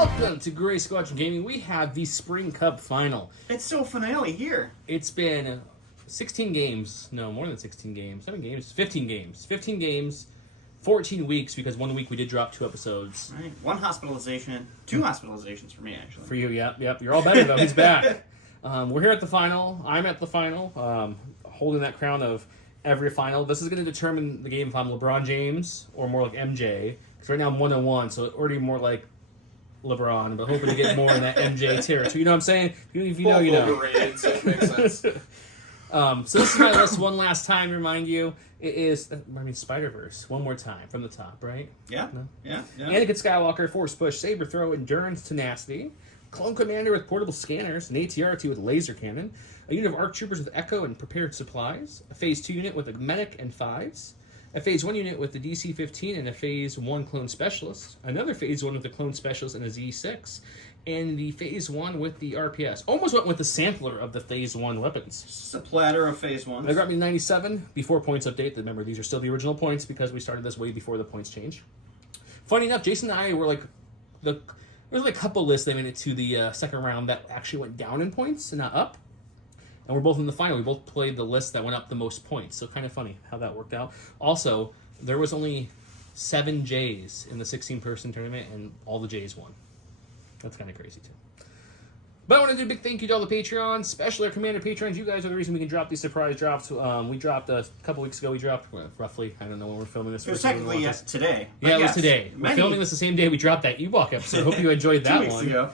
Welcome to Gray Squatch Gaming. We have the Spring Cup Final. It's so finale here. It's been 16 games. No, more than 16 games. 7 games. 15 games. 15 games. 14 weeks, because 1 week we did drop 2 episodes. Right. 1 hospitalization. 2 hospitalizations for me, actually. For you, yep. You're all better, though. He's back. We're here at the final. I'm at the final, holding that crown of every final. This is going to determine the game if I'm LeBron James or more like MJ. Because right now I'm 101, so already more like LeBron, but hoping to get more in that MJ territory. You know what I'm saying? If you know, you know. Overrated, so it makes sense. So this is my list one last time to remind you. It is, Spider-Verse. One more time from the top, right? Yeah. No? Yeah. Anakin Skywalker, Force Push, Saber Throw, Endurance, Tenacity. Clone Commander with portable scanners, an ATRT with laser cannon, a unit of ARC Troopers with Echo and prepared supplies, a Phase 2 unit with a Medic and 5s, a Phase 1 unit with the DC-15 and a Phase 1 Clone Specialist, another Phase 1 with the Clone Specialist and a Z6, and the Phase 1 with the RPS. Almost went with the sampler of the Phase 1 weapons. Just a platter of Phase 1s. I got me 97 before points update. Remember, these are still the original points because we started this way before the points change. Funny enough, Jason and I were like, there was like a couple lists that made it to the second round that actually went down in points and not up. And we're both in the final. We both played the list that went up the most points. So kind of funny how that worked out. Also, there was only 7 J's in the 16-person tournament, and all the J's won. That's kind of crazy, too. But I want to do a big thank you to all the Patreons, especially our Commander Patrons. You guys are the reason we can drop these surprise drops. We dropped a couple weeks ago. We dropped, roughly, I don't know when we're filming this. It was technically today. Yeah, it was today. We're filming this the same day we dropped that Ewok episode. Hope you enjoyed that 2 weeks one. ago.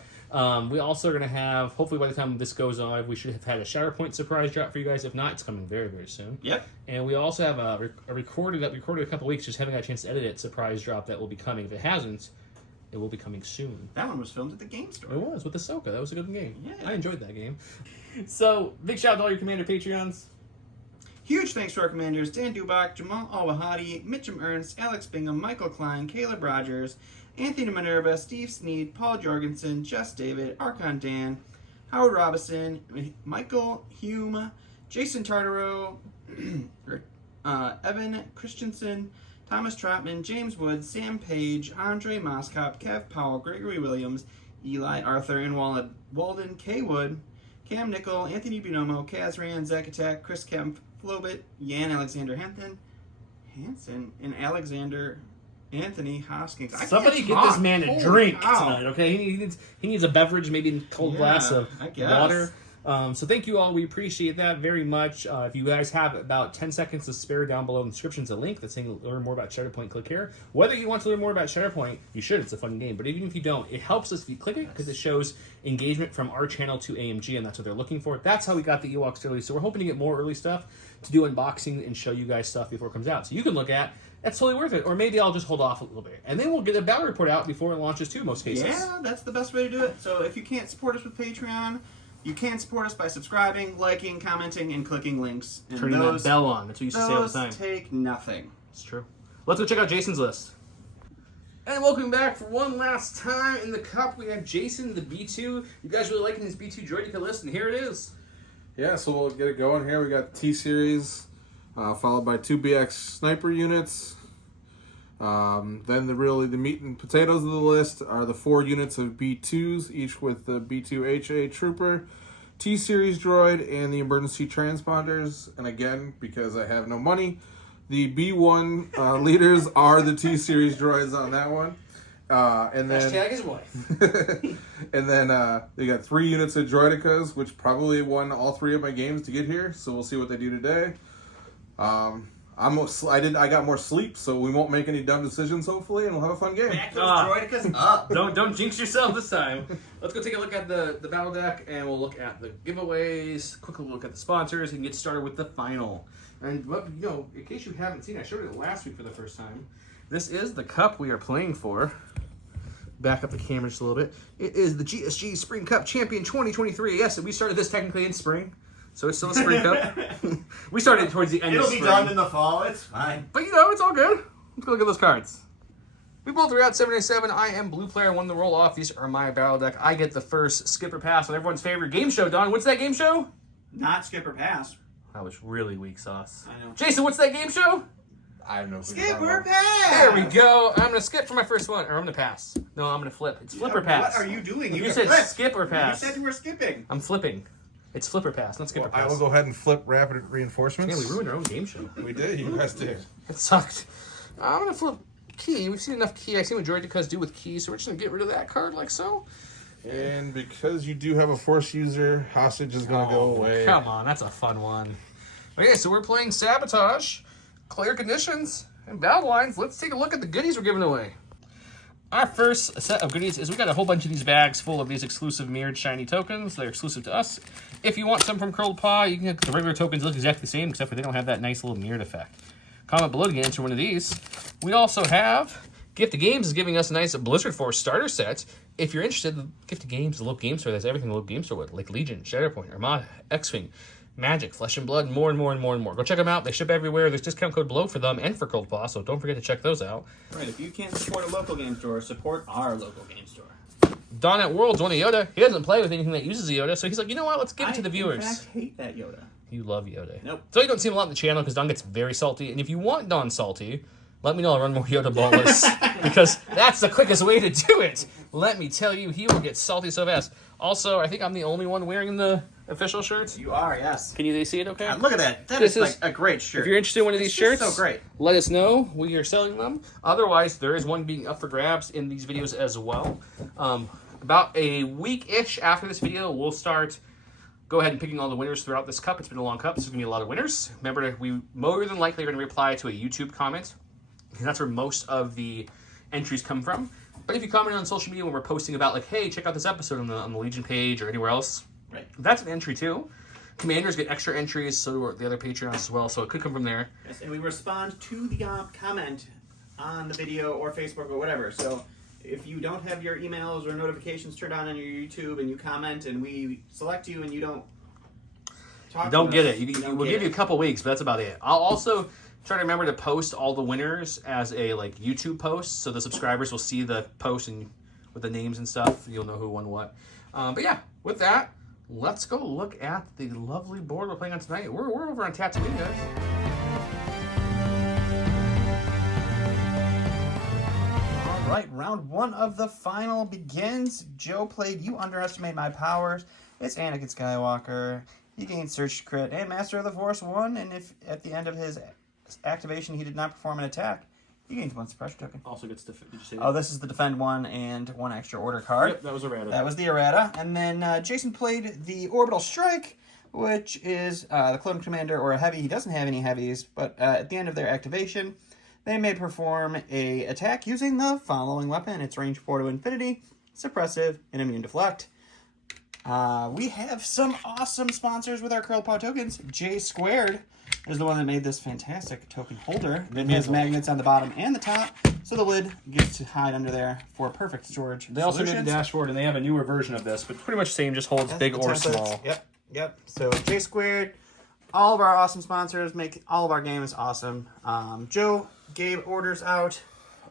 We also are going to have, hopefully by the time this goes live, we should have had a Shatterpoint surprise drop for you guys. If not, it's coming very, very soon. Yep. And we also have a recorded a couple weeks, just haven't got a chance to edit it, surprise drop that will be coming. If it hasn't, it will be coming soon. That one was filmed at the game store. It was, with Ahsoka. That was a good game. Yeah. I enjoyed that game. So, big shout out to all your Commander Patreons. Huge thanks to our commanders, Dan Dubach, Jamal Al-Wahadi, Mitchum Ernst, Alex Bingham, Michael Klein, Caleb Rogers, Anthony Minerva, Steve Sneed, Paul Jorgensen, Jess David, Archon Dan, Howard Robinson, Michael Hume, Jason Tartaro, Evan Christensen, Thomas Trotman, James Wood, Sam Page, Andre Moskop, Kev Powell, Gregory Williams, Eli Arthur, and Walden, K. Wood, Cam Nickel, Anthony Binomo, Kazran, Zakatek, Chris Kemp, Flobit, Jan Alexander Hansen, and Alexander Anthony Hoskins. Somebody get this man a drink tonight, okay? He needs a beverage, maybe a cold glass of water. So thank you all. We appreciate that very much. If you guys have about 10 seconds to spare, down below in the description is a link that's saying learn more about Shatterpoint. Click here. Whether you want to learn more about Shatterpoint, you should. It's a fun game. But even if you don't, it helps us if you click it because it shows engagement from our channel to AMG, and that's what they're looking for. That's how we got the Ewoks early. So we're hoping to get more early stuff to do unboxing and show you guys stuff before it comes out. So you can look at. That's totally worth it. Or maybe I'll just hold off a little bit. And then we'll get a battle report out before it launches too, in most cases. Yeah, that's the best way to do it. So if you can't support us with Patreon, you can support us by subscribing, liking, commenting, and clicking links. And turning that bell on. That's what you used to say all the time. Those take nothing. It's true. Let's go check out Jason's list. And welcome back for one last time in the cup. We have Jason, the B2. You guys really liking his B2 Droideka list, and here it is. Yeah, so we'll get it going here. We got T-Series, followed by 2 BX Sniper units. Then the meat and potatoes of the list are the 4 units of B2s, each with the B2HA Trooper, T-Series droid, and the emergency transponders. And again, because I have no money, the B1 leaders are the T-Series droids on that one. And then Hashtag his wife. and then they got 3 units of Droidekas, which probably won all 3 of my games to get here. So we'll see what they do today. I got more sleep, so we won't make any dumb decisions, hopefully, and we'll have a fun game. Back those Droidekas up. Don't jinx yourself this time. Let's go take a look at the battle deck, and we'll look at the giveaways, quickly look at the sponsors, and get started with the final. And, in case you haven't seen, I showed it last week for the first time. This is the cup we are playing for. Back up the camera just a little bit. It is the GSG Spring Cup Champion 2023. Yes, we started this technically in spring. So it's still a Spring Cup. We started towards the end of spring. It'll be done in the fall. It's fine. But it's all good. Let's go look at those cards. We both are at 77. I am blue player. Won the roll off. These are my battle deck. I get the first skipper pass on everyone's favorite game show. Don, what's that game show? Not skipper pass. That was really weak sauce. I know. Jason, what's that game show? I have no clue. Skip or pass? There we go. I'm gonna skip for my first one, or I'm gonna pass. No, I'm gonna flip. It's flip or pass. What are you doing? You said skip or pass. You said you were skipping. I'm flipping. It's flip or pass, not skip or I pass. will go ahead and flip rapid reinforcements. Yeah, we ruined our own game show. We did. You guys did. It sucked. I'm gonna flip key. We've seen enough key. I see what Droidicas do with key, so we're just gonna get rid of that card like so. And because you do have a force user, hostage is going to go away. Come on, that's a fun one. Okay, so we're playing Sabotage, Clear Conditions, and Battle Lines. Let's take a look at the goodies we're giving away. Our first set of goodies is we got a whole bunch of these bags full of these exclusive mirrored shiny tokens. They're exclusive to us. If you want some from Curled Paw, you can get the regular tokens look exactly the same, except for they don't have that nice little mirrored effect. Comment below to get answer one of these. We also have Gift of Games is giving us a nice Blizzard Force starter set. If you're interested, Gift of Games, the local game store, that's everything the local game store would, like Legion, Shatterpoint, Armada, X-Wing, Magic, Flesh and Blood, and more and more and more and more. Go check them out. They ship everywhere. There's discount code below for them and for Cold Paw, so don't forget to check those out. Right, if you can't support a local game store, support our local game store. Don at Worlds won a Yoda. He doesn't play with anything that uses a Yoda, so he's like, you know what? Let's give it to the viewers. I, in fact, hate that Yoda. You love Yoda. Nope. So you don't see him a lot on the channel because Don gets very salty. And if you want Don salty, let me know. I'll run more Yoda boneless because that's the quickest way to do it. Let me tell you, he will get salty so fast. Also, I think I'm the only one wearing the official shirts. You are, yes. Can you see it okay? Look at that. That This is is- like a great shirt. If you're interested in one of these It's shirts, just so great. let us know. We are selling them. Otherwise, there is one being up for grabs in these videos as well. About a week-ish after this video, we'll start go ahead and picking all the winners throughout this cup. It's been a long cup, so there's going to be a lot of winners. Remember, we more than likely are going to reply to a YouTube comment, because that's where most of the entries come from. But if you comment on social media when we're posting about, like, hey, check out this episode on the Legion page or anywhere else, Right. that's an entry too. Commanders get extra entries, so do the other Patreons as well, so it could come from there. Yes, and we respond to the comment on the video or Facebook or whatever. So if you don't have your emails or notifications turned on your YouTube and you comment and we select you and you don't talk Don't to get us, it. don't We'll get give you it. a couple weeks, but that's about it. I'll also try to remember to post all the winners as a YouTube post, so the subscribers will see the post and with the names and stuff. You'll know who won what. But yeah, with that, let's go look at the lovely board we're playing on tonight. We're over on Tatooine, guys. All right, round one of the final begins. Joe played You Underestimate My Powers. It's Anakin Skywalker. He gained Search Crit and Master of the Force 1, and if at the end of his activation he did not perform an attack, he gains 1 suppression token. Also gets did you say that? Oh, this is the Defend 1 and 1 extra order card. Yep, that was a random. That was the errata. And then Jason played the Orbital Strike, which is the Clone Commander or a heavy. He doesn't have any heavies, but at the end of their activation, they may perform a attack using the following weapon. It's range 4 to infinity, suppressive, and immune deflect. We have some awesome sponsors with our Curl Paw tokens. J Squared is the one that made this fantastic token holder. It has magnets on the bottom and the top, so the lid gets to hide under there for perfect storage. They also made the solutions. dashboard, and they have a newer version of this, but pretty much same, just holds That's big the or templates. small. Yep. So J Squared, all of our awesome sponsors make all of our games awesome. Joe gave orders out.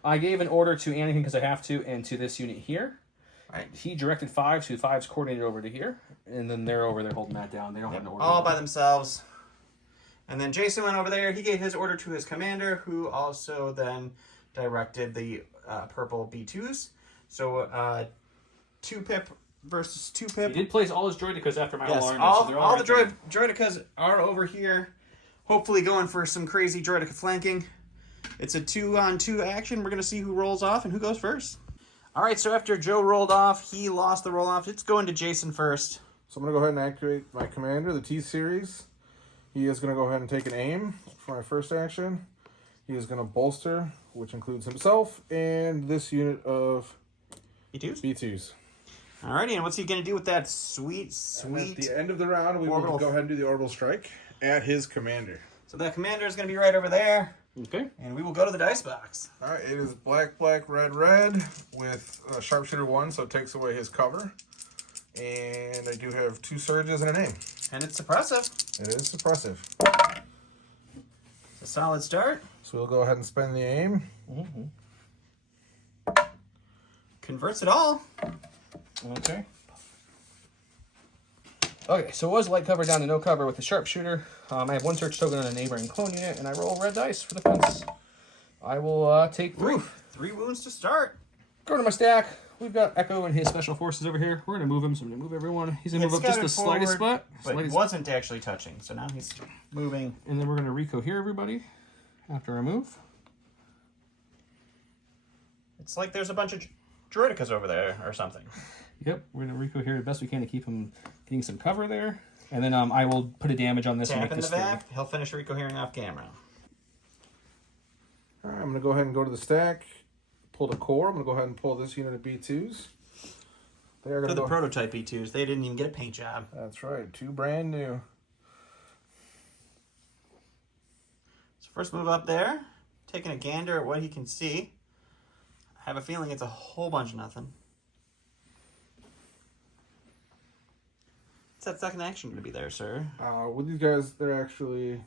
I gave an order to Anakin because I have to, and to this unit here. Right. He directed 5, so 5's coordinated over to here, and then they're over there holding that down. They don't have an order. All by themselves. And then Jason went over there. He gave his order to his commander, who also then directed the purple B2s. So 2-pip versus 2-pip. He did place all his droidicas after my Yes, alarm. all the droidicas are over here. Hopefully going for some crazy droidica flanking. It's a 2-on-2 action. We're going to see who rolls off and who goes first. All right, so after Joe rolled off, he lost the roll-off. It's going to Jason first. So I'm going to go ahead and activate my commander, the T-Series. He is going to go ahead and take an aim for my first action. He is going to bolster, which includes himself and this unit of B2s? B2s. Alrighty, and what's he going to do with that sweet... And at the end of the round, we will go ahead and do the orbital strike at his commander. So that commander is going to be right over there. Okay. And we will go to the dice box. All right, it is black, black, red, red with sharpshooter 1, so it takes away his cover. And I do have 2 surges and a name. And it's suppressive. It is suppressive. It's a solid start. So we'll go ahead and spend the aim. Converts it all. Okay. Okay, so it was light cover down to no cover with the sharpshooter. I have 1 search token on a neighboring clone unit, and I roll red dice for defense. I will take 3. Oof, 3 wounds to start. Go to my stack. We've got Echo and his special forces over here. We're going to move him, so I'm going to move everyone. He's going to move up just the slightest spot. But it wasn't actually touching, so now he's moving. And then we're going to recohere everybody after I move. It's like there's a bunch of droidicas over there or something. Yep, we're going to recohere the best we can to keep him getting some cover there. And then I will put a damage on this and Tap make in this the 3. vac. He'll finish recohering off camera. All right, I'm going to go ahead and go to the stack. Pull the core. I'm going to go ahead and pull this unit of B2s. They're going They're to the prototype B2s. They didn't even get a paint job. That's right. 2 brand new. So first move up there. Taking a gander at what he can see. I have a feeling it's a whole bunch of nothing. What's that second action going to be there, sir? With these guys, they're actually...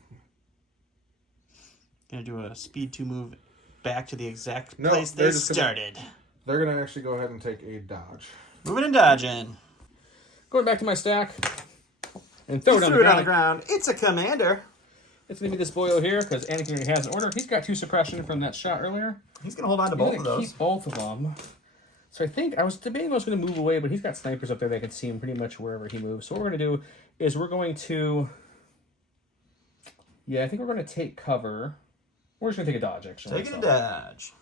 Going to do a speed 2 move back to the exact No, place they're they just started. They're going to actually go ahead and take a dodge. Moving and dodging. Going back to my stack. And throw it on the Threw it ground. on the ground. It's a commander. It's going to be this boy over here, because Anakin already has an order. He's got 2 suppression from that shot earlier. He's going to hold on to He's both going of to those. keep both of them. So I think, I was debating I was going to move away, but he's got snipers up there that can see him pretty much wherever he moves. So what we're going to do is we're going to... Yeah, I think we're going to take cover. We're just going to take a dodge, actually. Taking a dodge.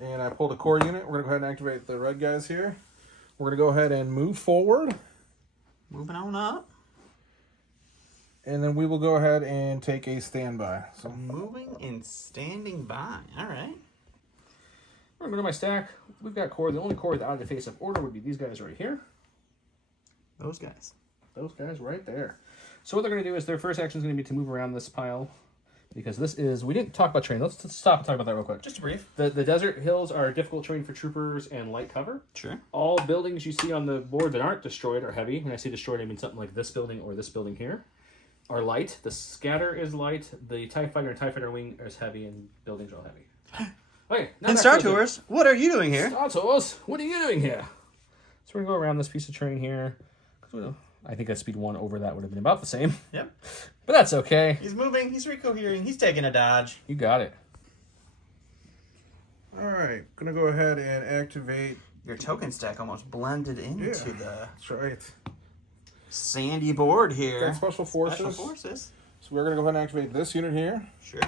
And I pulled a core unit. We're going to go ahead and activate the red guys here. We're going to go ahead and move forward. Moving on up. And then we will go ahead and take a standby. So Moving and standing by. All right. We're going to go to my stack. We've got core. The only core out of the face of order would be these guys right here. Those guys. Those guys right there. So what they're going to do is their first action is going to be to move around this pile. Because this is... We didn't talk about terrain. Let's stop and talk about that real quick. Just a brief. The desert hills are difficult terrain for troopers and light cover. Sure. All buildings you see on the board that aren't destroyed are heavy. When I say destroyed, I mean something like this building or this building here are light. The scatter is light. The TIE Fighter and TIE Fighter wing is heavy, and buildings are all heavy. Okay. Now And Star Tours, what are you doing here? Star Tours, what are you doing here? So we're going to go around this piece of terrain here. I think that speed 1 over that would have been about the same. Yep. But that's okay. He's moving. He's recohering. He's taking a dodge. You got it. all right, going to go ahead and activate. Your token stack almost blended into the That's right. sandy board here. Got special forces. Special forces. So we're going to go ahead and activate this unit here. Sure.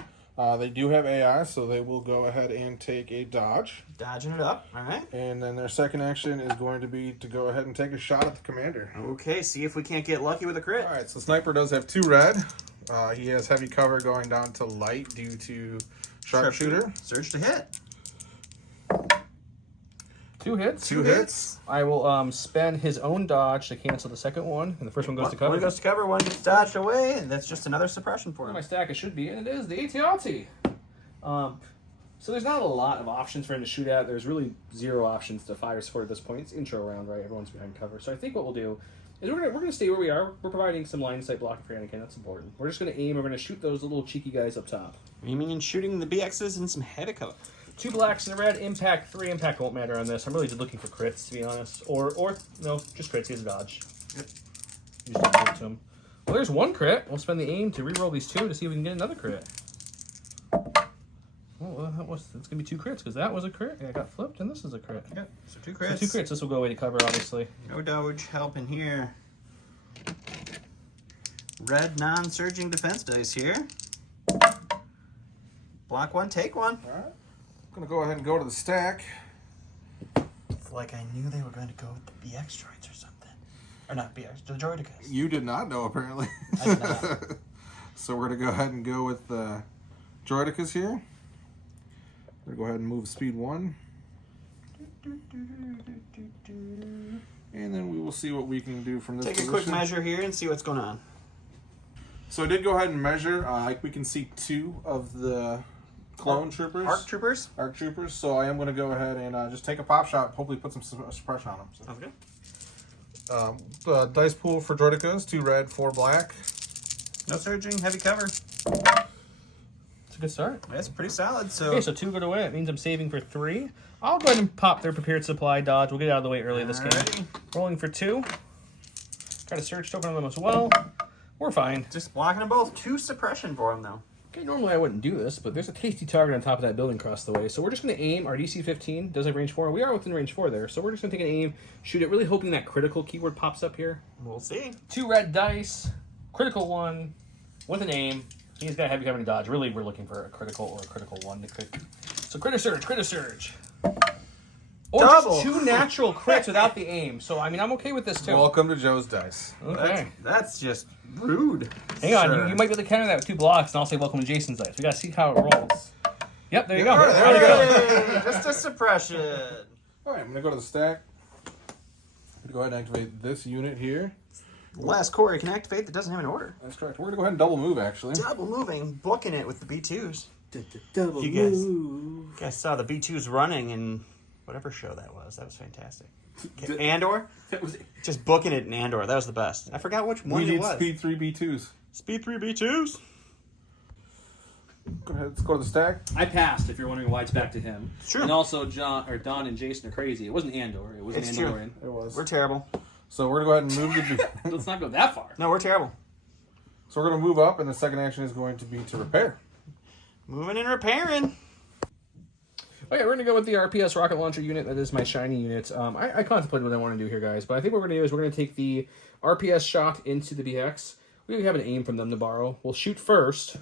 They do have AI, so they will go ahead and take a dodge. Dodging it up. All right. And then their second action is going to be to go ahead and take a shot at the commander. Okay, see if we can't get lucky with a crit. All right, so Sniper does have 2 red. He has heavy cover going down to light due to sharpshooter. Surge to hit. 2 hits. 2 hits. I will spend his own dodge to cancel the second one, and the first one goes to cover. One goes to cover, one gets dodged away, and that's just another suppression for Where him. my stack it should be, and it is the AT-AT. So there's not a lot of options for him to shoot at. There's really 0 options to fire support at this point. It's intro round, right? Everyone's behind cover. So I think what we'll do is we're gonna stay where we are. We're providing some line of sight blocking for Anakin. That's important. We're just gonna aim. We're gonna shoot those little cheeky guys up top. Aiming and shooting the BXs and some heavy cover. 2 blacks and a red. Impact 3. Impact won't matter on this. I'm really just looking for crits, to be honest. Or no, just crits. He has a dodge. Yep. You just don't do it to him. Well, there's 1 crit. We'll spend the aim to reroll these 2 to see if we can get another crit. Well, that's gonna be 2 crits because that was a crit. I got flipped, and this is a crit. Yep. So 2 crits. So 2 crits. This will go away to cover, obviously. No dodge helping here. Red non-surging defense dice here. Block 1, take 1. All right. I'm going to go ahead and go to the stack. It's like I knew they were going to go with the BX droids or something. Or not BX, the droidicas. You did not know, apparently. I did not. So we're going to go ahead and go with the droidicas here. We're going to go ahead and move speed 1. And then we will see what we can do from this Take position. a quick measure here and see what's going on. So I did go ahead and measure. We can see 2 of the clone troopers. Arc troopers? Arc troopers. So I am going to go ahead and just take a pop shot, hopefully put some suppression on them. So. Sounds good. The dice pool for droidicas, 2 red, 4 black. No surging, heavy cover. It's a good start. That's pretty solid. So, Okay, so 2 go away. It means I'm saving for 3. I'll go ahead and pop their prepared supply dodge. We'll get it out of the way early this game. Alrighty. Rolling for 2. Got a surge token on them as well. We're fine. Just blocking them both. 2 suppression for him, though. Okay, normally I wouldn't do this, but there's a tasty target on top of that building across the way. So we're just going to aim. Our DC 15 does have range 4. We are within range 4 there. So we're just going to take an aim, shoot it, really hoping that critical keyword pops up here. We'll see. 2 red dice, critical 1, with an aim. He's got heavy cover and dodge. Really, we're looking for a critical or a critical 1 to crit. So critter surge. Or Double. just 2 natural crits without the aim. So, I mean, I'm okay with this, too. Welcome to Joe's Dice. Okay. That's just rude. Hang on, Sure. you might be able to counter that with 2 blocks, and I'll say welcome to Jason's Dice. We got to see how it rolls. Yep, there you go. There you go. Hey, just a suppression. All right, I'm going to go to the stack. I'm going to go ahead and activate this unit here. Last core you can activate that doesn't have an order. That's correct. We're going to go ahead and double move, actually. Double moving, booking it with the B2s. Double You guys saw the B2s running in whatever show that was. That was fantastic. Andor? That was Just booking it in Andor. That was the best. I forgot which one We it need was. speed 3 B2s. Speed 3 B2s? Go ahead, let's go to the stack. I passed, if you're wondering why it's back to him. It's true. And also, Don and Jason are crazy. It wasn't Andor. It was It's an true. Andorian. It was. We're terrible. So we're going to go ahead and move the... Let's not go that far. No, we're terrible. So we're going to move up, and the second action is going to be to repair. Moving and repairing. Okay, we're going to go with the RPS rocket launcher unit. That is my shiny unit. I contemplated what I want to do here, guys, but I think what we're going to do is we're going to take the RPS shot into the BX. We have an aim from them to borrow. We'll shoot first.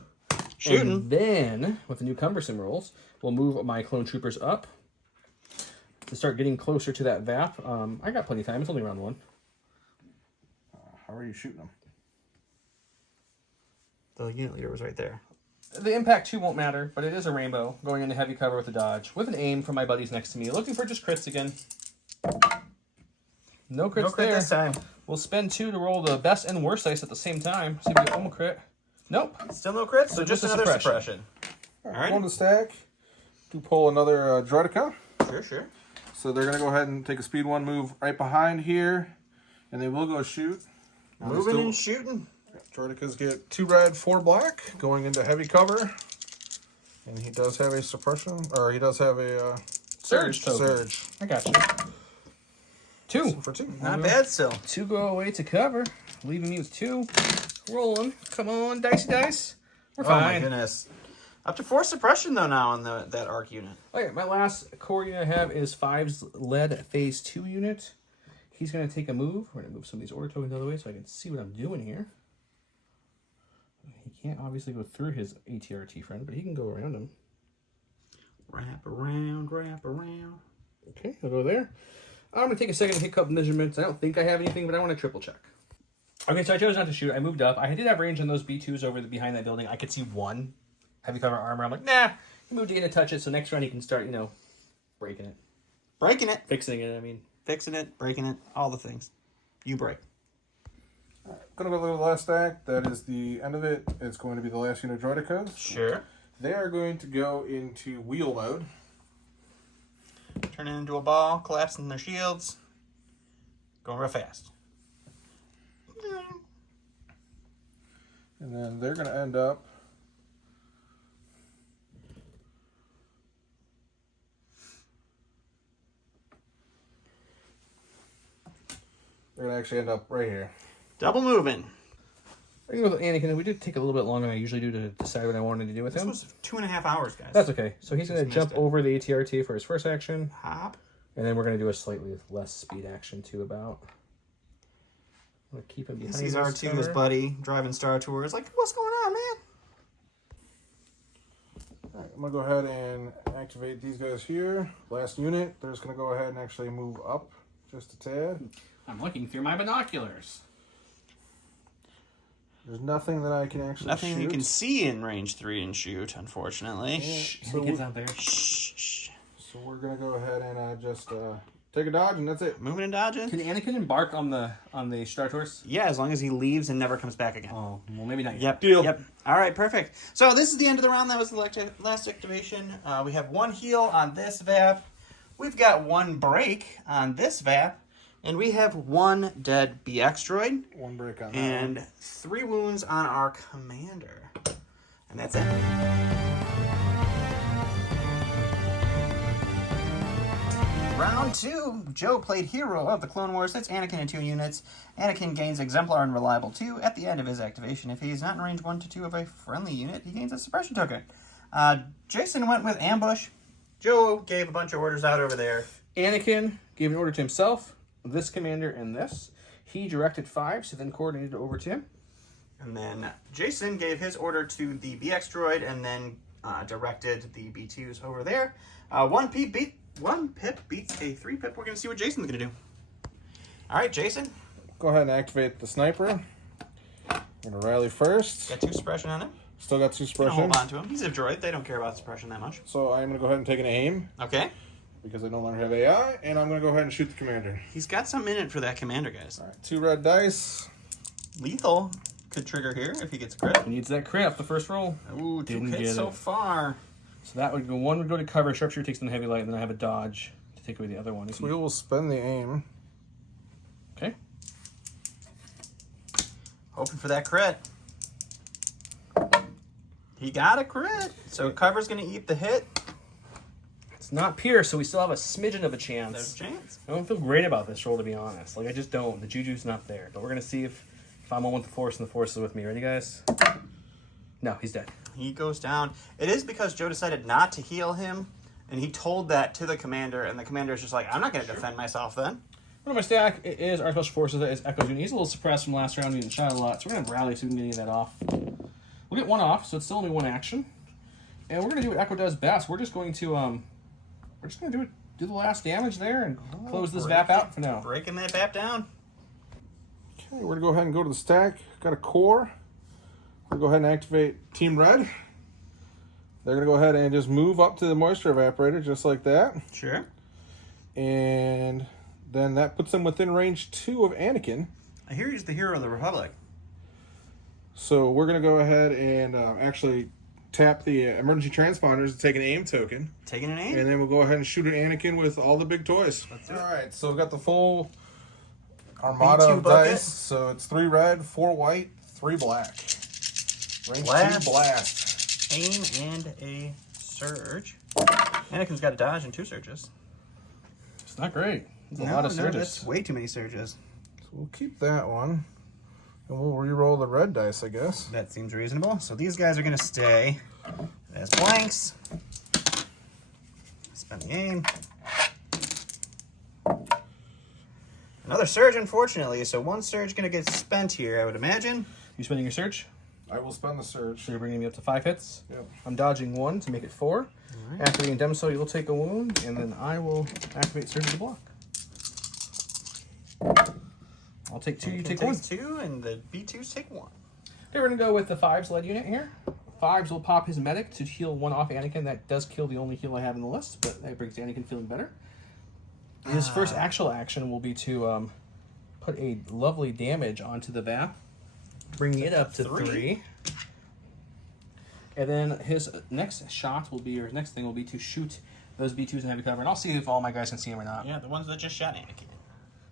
Shooting. And then, with the new cumbersome rolls, we'll move my clone troopers up to start getting closer to that VAP. I got plenty of time. It's only round 1. How are you shooting them? The unit leader was right there. The impact 2 won't matter, but it is a rainbow going into heavy cover with a dodge. With an aim from my buddies next to me. Looking for just crits again. No crits No crit there. this time. We'll spend 2 to roll the best and worst dice at the same time. See if we get one crit. Nope. Still no crits, so just just a another suppression. suppression. All right. right. Going to the stack. To pull another Droideka. Sure. So they're going to go ahead and take a speed 1 move right behind here. And they will go shoot. Now they Moving still- and shooting. Droidekas get 2 red, 4 black, going into heavy cover. And he does have a suppression, or he does have a Surge token. surge. I got you. 2. For 2. Not bad still. 2 go away to cover. Leaving me with 2. Rolling. Come on, dicey dice. We're Oh my fine. goodness. Up to 4 suppression though now on that arc unit. Okay, my last core unit I have is 5's lead phase 2 unit. He's going to take a move. We're going to move some of these order tokens out of the way so I can see what I'm doing here. He can't obviously go through his ATRT friend, but he can go around him. Wrap around. Okay, I'll go there. I'm going to take a second to hit cup measurements. I don't think I have anything, but I want to triple check. Okay, so I chose not to shoot. I moved up. I did have range on those B2s over behind that building. I could see 1 heavy cover armor. I'm like, nah. He moved in to touch it, so next round he can start, breaking it. Breaking it. Fixing it, I mean. Fixing it. Breaking it. All the things. You break. Gonna go to the last stack. That is the end of it. It's going to be the last unit Droidekas. Sure. They are going to go into wheel mode. Turning into a ball. Collapsing their shields. Going real fast. And then they're going to end up... They're going to actually end up right here. Double moving. I can go with Anakin. We did take a little bit longer than I usually do to decide what I wanted to do with This him. was 2.5 hours, guys. That's okay. So he's going to Just jump missed it. over the ATRT for his first action. Hop. And then we're going to do a slightly less speed action, too, about. I'm going to keep him behind Sees this R2, his cover. buddy, driving Star Tours. Like, what's going on, man? All right, I'm going to go ahead and activate these guys here. Last unit, they're just going to go ahead and actually move up just a tad. I'm looking through my binoculars. There's nothing that I can actually Nothing shoot. you can see in range 3 and shoot, unfortunately. Shh, so Anakin's we- out there. Shh. So we're going to go ahead and just take a dodge, and that's it. Moving and dodging? Can Anakin embark on the Star Tours? Yeah, as long as he leaves and never comes back again. Oh, well, maybe not yet. Yep. Deal. Yep. All right, perfect. So this is the end of the round. That was the last activation. We have 1 heal on this VAP. We've got 1 break on this VAP. And we have 1 dead BX droid. 1 break on that And one. 3 wounds on our commander. And that's it. Round 2. Joe played Hero of the Clone Wars. That's Anakin in 2 units. Anakin gains Exemplar and Reliable 2 at the end of his activation. If he is not in range 1 to 2 of a friendly unit, he gains a suppression token. Jason went with Ambush. Joe gave a bunch of orders out over there. Anakin gave an order to himself, this commander, and this. He directed 5, so then coordinated over to him. And then Jason gave his order to the BX droid and then directed the B2s over there. One pip beats a 3 pip. We're going to see what Jason's going to do. All right, Jason. Go ahead and activate the sniper. I'm going to rally first. Got 2 suppression on him. Still got 2 Gonna suppression. hold on to him. He's a droid. They don't care about suppression that much. So I'm going to go ahead and take an aim Okay. because I no longer have AI, and I'm going to go ahead and shoot the commander. He's got something in it for that commander, guys. All right, 2 red dice. Lethal could trigger here if he gets a crit. He needs that crit off the first roll. Ooh, 2 Didn't hits get so it. far. So that would go, one would go to cover, sharpshooter takes the heavy light, and then I have a dodge to take away the other one. So we will spend the aim. Okay. Hoping for that crit. He got a crit. So cover's going to eat the hit. It's not Pierce, so we still have a smidgen of a There's chance. a chance. I don't feel great about this roll, to be honest. Like, I just don't. The juju's not there. But we're going to see if I'm on with the Force and the Force is with me. Ready, guys? No, he's dead. He goes down. It is because Joe decided not to heal him, and he told that to the commander, and the commander is just like, I'm not going to defend myself then. One of my stack is our special forces. That is Echo's unit. He's a little suppressed from last round. He didn't shot a lot, so we're going to rally so we can get any of that off. We'll get 1 off, so it's still only 1 action. And we're going to do what Echo does best. We're just going to do the last damage there and close this VAP out for now. Breaking that VAP down. Okay, we're going to go ahead and go to the stack. Got a core. We're going to go ahead and activate Team Red. They're going to go ahead and just move up to the moisture evaporator just like that. Sure. And then that puts them within range 2 of Anakin. I hear he's the hero of the Republic. So we're going to go ahead and actually tap the emergency transponders to take an aim token. Taking an aim? And then we'll go ahead and shoot at Anakin with all the big toys. Let's do it. All right, so we've got the full armada B2 of bucket. dice. So it's 3 red, 4 white, 3 black. Range 2 blast. Aim and a surge. Anakin's got a dodge and 2 surges. It's not great. It's a lot of surges. That's way too many surges. So we'll keep that one. And we'll re-roll the red dice, I guess. That seems reasonable. So these guys are going to stay as blanks. Spend the aim. Another surge, unfortunately. So 1 surge going to get spent here, I would imagine. You spending your surge? I will spend the surge. So you're bringing me up to 5 hits. Yep. I'm dodging 1 to make it 4. Right. Activating Demso, you'll take a wound, and then I will activate Surge to block. I'll take 2, you take 1. 2, and the B2s take 1. Okay, we're going to go with the 5's lead unit here. 5's will pop his medic to heal 1 off Anakin. That does kill the only heal I have in the list, but that brings Anakin feeling better. His first actual action will be to put a lovely damage onto the VAP, bringing it up to 3. And then his next shot will be, or his next thing will be to shoot those B2s in heavy cover. And I'll see if all my guys can see him or not. Yeah, the ones that just shot Anakin.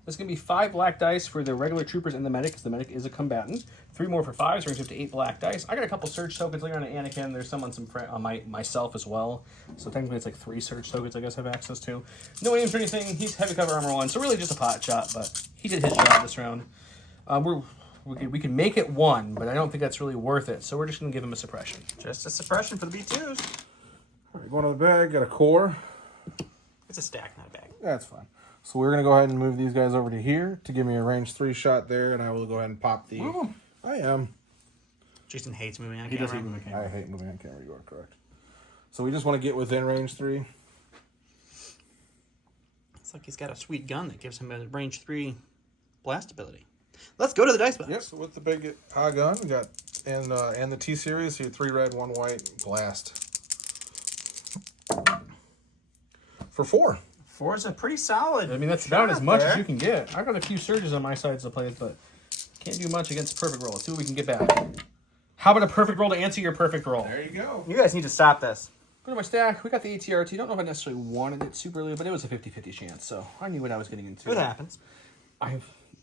There's going to be 5 black dice for the regular troopers and the medic, because the medic is a combatant. 3 more for 5s, brings up to 8 black dice. I got a couple surge tokens later on Anakin. There's some on myself as well. So technically it's like 3 surge tokens I guess I have access to. No aims or anything. He's heavy cover armor 1, so really just a pot shot, but he did his job this round. We can make it 1, but I don't think that's really worth it. So we're just going to give him a suppression. Just a suppression for the B2s. All right, going to the bag, got a core. It's a stack, not a bag. That's fine. So we're going to go ahead and move these guys over to here to give me a range 3 shot there, and I will go ahead and pop the... Oh. I am. Jason hates moving on He camera. does even make I hate moving on camera, you are correct. So we just want to get within range 3. It's like he's got a sweet gun that gives him a range 3 blast ability. Let's go to the dice box. Yes, with the big high gun, we got and the T series here, 3 red, 1 white, blast. For 4. 4 is a pretty solid. I mean, that's about as much there. as you can get. I've got a few surges on my sides to play, but can't do much against a perfect roll. Let's see what we can get back. How about a perfect roll to answer your perfect roll? There you go. You guys need to stop this. Go to my stack. We got the ATRT. Don't know if I necessarily wanted it super early, but it was a 50-50 chance, so I knew what I was getting into. It happens. I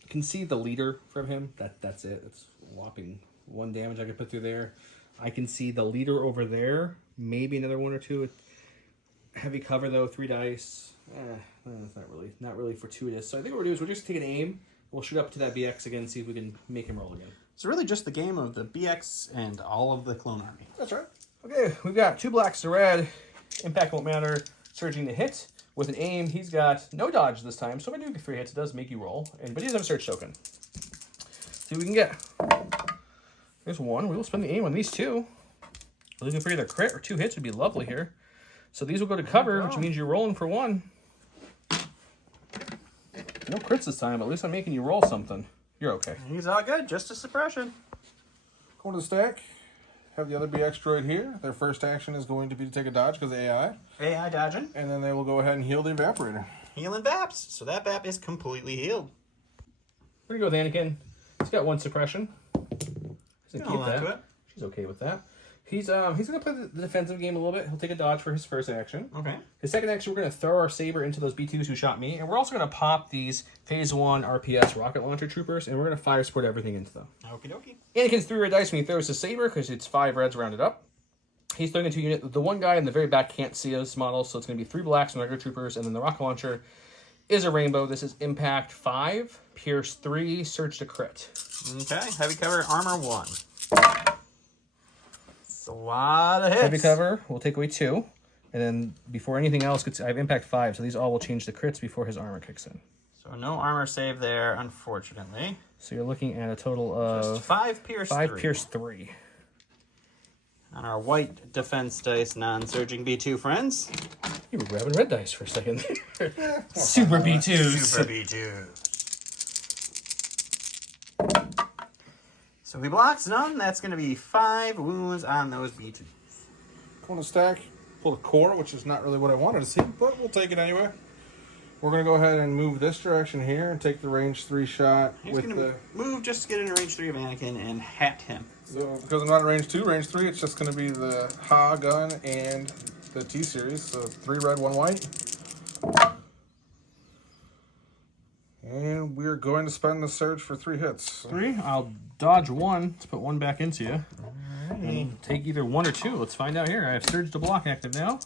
can see the leader from him. That's it. It's a whopping 1 damage I could put through there. I can see the leader over there. Maybe another 1 or 2. Heavy cover though, 3 dice. That's not really fortuitous. So I think what we'll do is we'll just take an aim. We'll shoot up to that BX again, see if we can make him roll again. It's really just the game of the BX and all of the clone army. That's right. Okay, we've got 2 blacks to red. Impact won't matter. Surging to hit. With an aim, he's got no dodge this time. So if I do get 3 hits, it does make you roll. But he doesn't have a surge token. See what we can get. There's 1. We will spend the aim on these 2. Looking for either crit or 2 hits would be lovely here. So these will go to cover, which means you're rolling for 1. No crits this time, but at least I'm making you roll something. You're okay. He's all good, just a suppression. Going to the stack. Have the other BX droid here. Their first action is going to be to take a dodge because AI. AI dodging. And then they will go ahead and heal the evaporator. Healing Vaps. So that Vap is completely healed. We're going to go with Anakin. He's got 1 suppression. He's going to keep that. To it. She's okay with that. He's going to play the defensive game a little bit. He'll take a dodge for his first action. Okay. His second action, we're going to throw our saber into those B2s who shot me. And we're also going to pop these Phase 1 RPS rocket launcher troopers. And we're going to fire support everything into them. Okie dokie. Anakin's 3 red dice when he throws his saber because it's 5 reds rounded up. He's throwing into a unit. The one guy in the very back can't see this model, so it's going to be 3 blacks and regular troopers. And then the rocket launcher is a rainbow. This is impact 5, pierce 3, surge to crit. Okay. Heavy cover, armor 1. It's a lot of hits. Heavy cover, we'll take away 2. And then before anything else, I have impact 5, so these all will change the crits before his armor kicks in. So no armor save there, unfortunately. So you're looking at a total of Just 5 pierce 5 3. pierce 3. On our white defense dice, non-surging B2 friends. You were grabbing red dice for a second. Super B2s. Super B2. So if he blocks none, that's going to be 5 wounds on those B2s. Going to stack. Pull the core, which is not really what I wanted to see, but we'll take it anyway. We're going to go ahead and move this direction here and take the range 3 shot He's with going the... to move just to get into range 3 of Anakin and hat him. So because I'm not at range 2, range 3, it's just going to be the Ha gun and the T series. So 3 red, 1 white. And we're going to spend the surge for 3 hits. 3. I'll dodge 1 to put 1 back into you. And take either 1 or 2. Let's find out here. I have surge to block active now.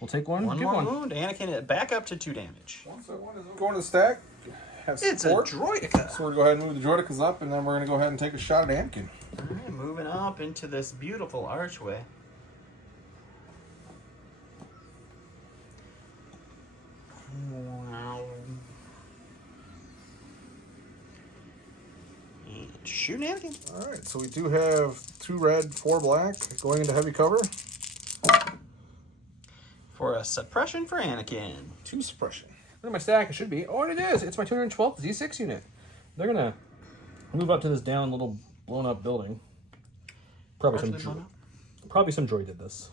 We'll take 1. One give more 1. wound. Anakin back up to 2 damage. Going to the stack. Have It's a support. droidica. So we're going to go ahead and move the droidicas up, and then we're going to go ahead and take a shot at Anakin. All right, moving up into this beautiful archway. Wow. And shooting Anakin. All right, so we do have 2 red, 4 black going into heavy cover. For a suppression for Anakin. 2 suppression. Where my stack? It should be. Oh, and it is. It's my 212th Z6 unit. They're going to move up to this down little blown up building. Probably some droid did this.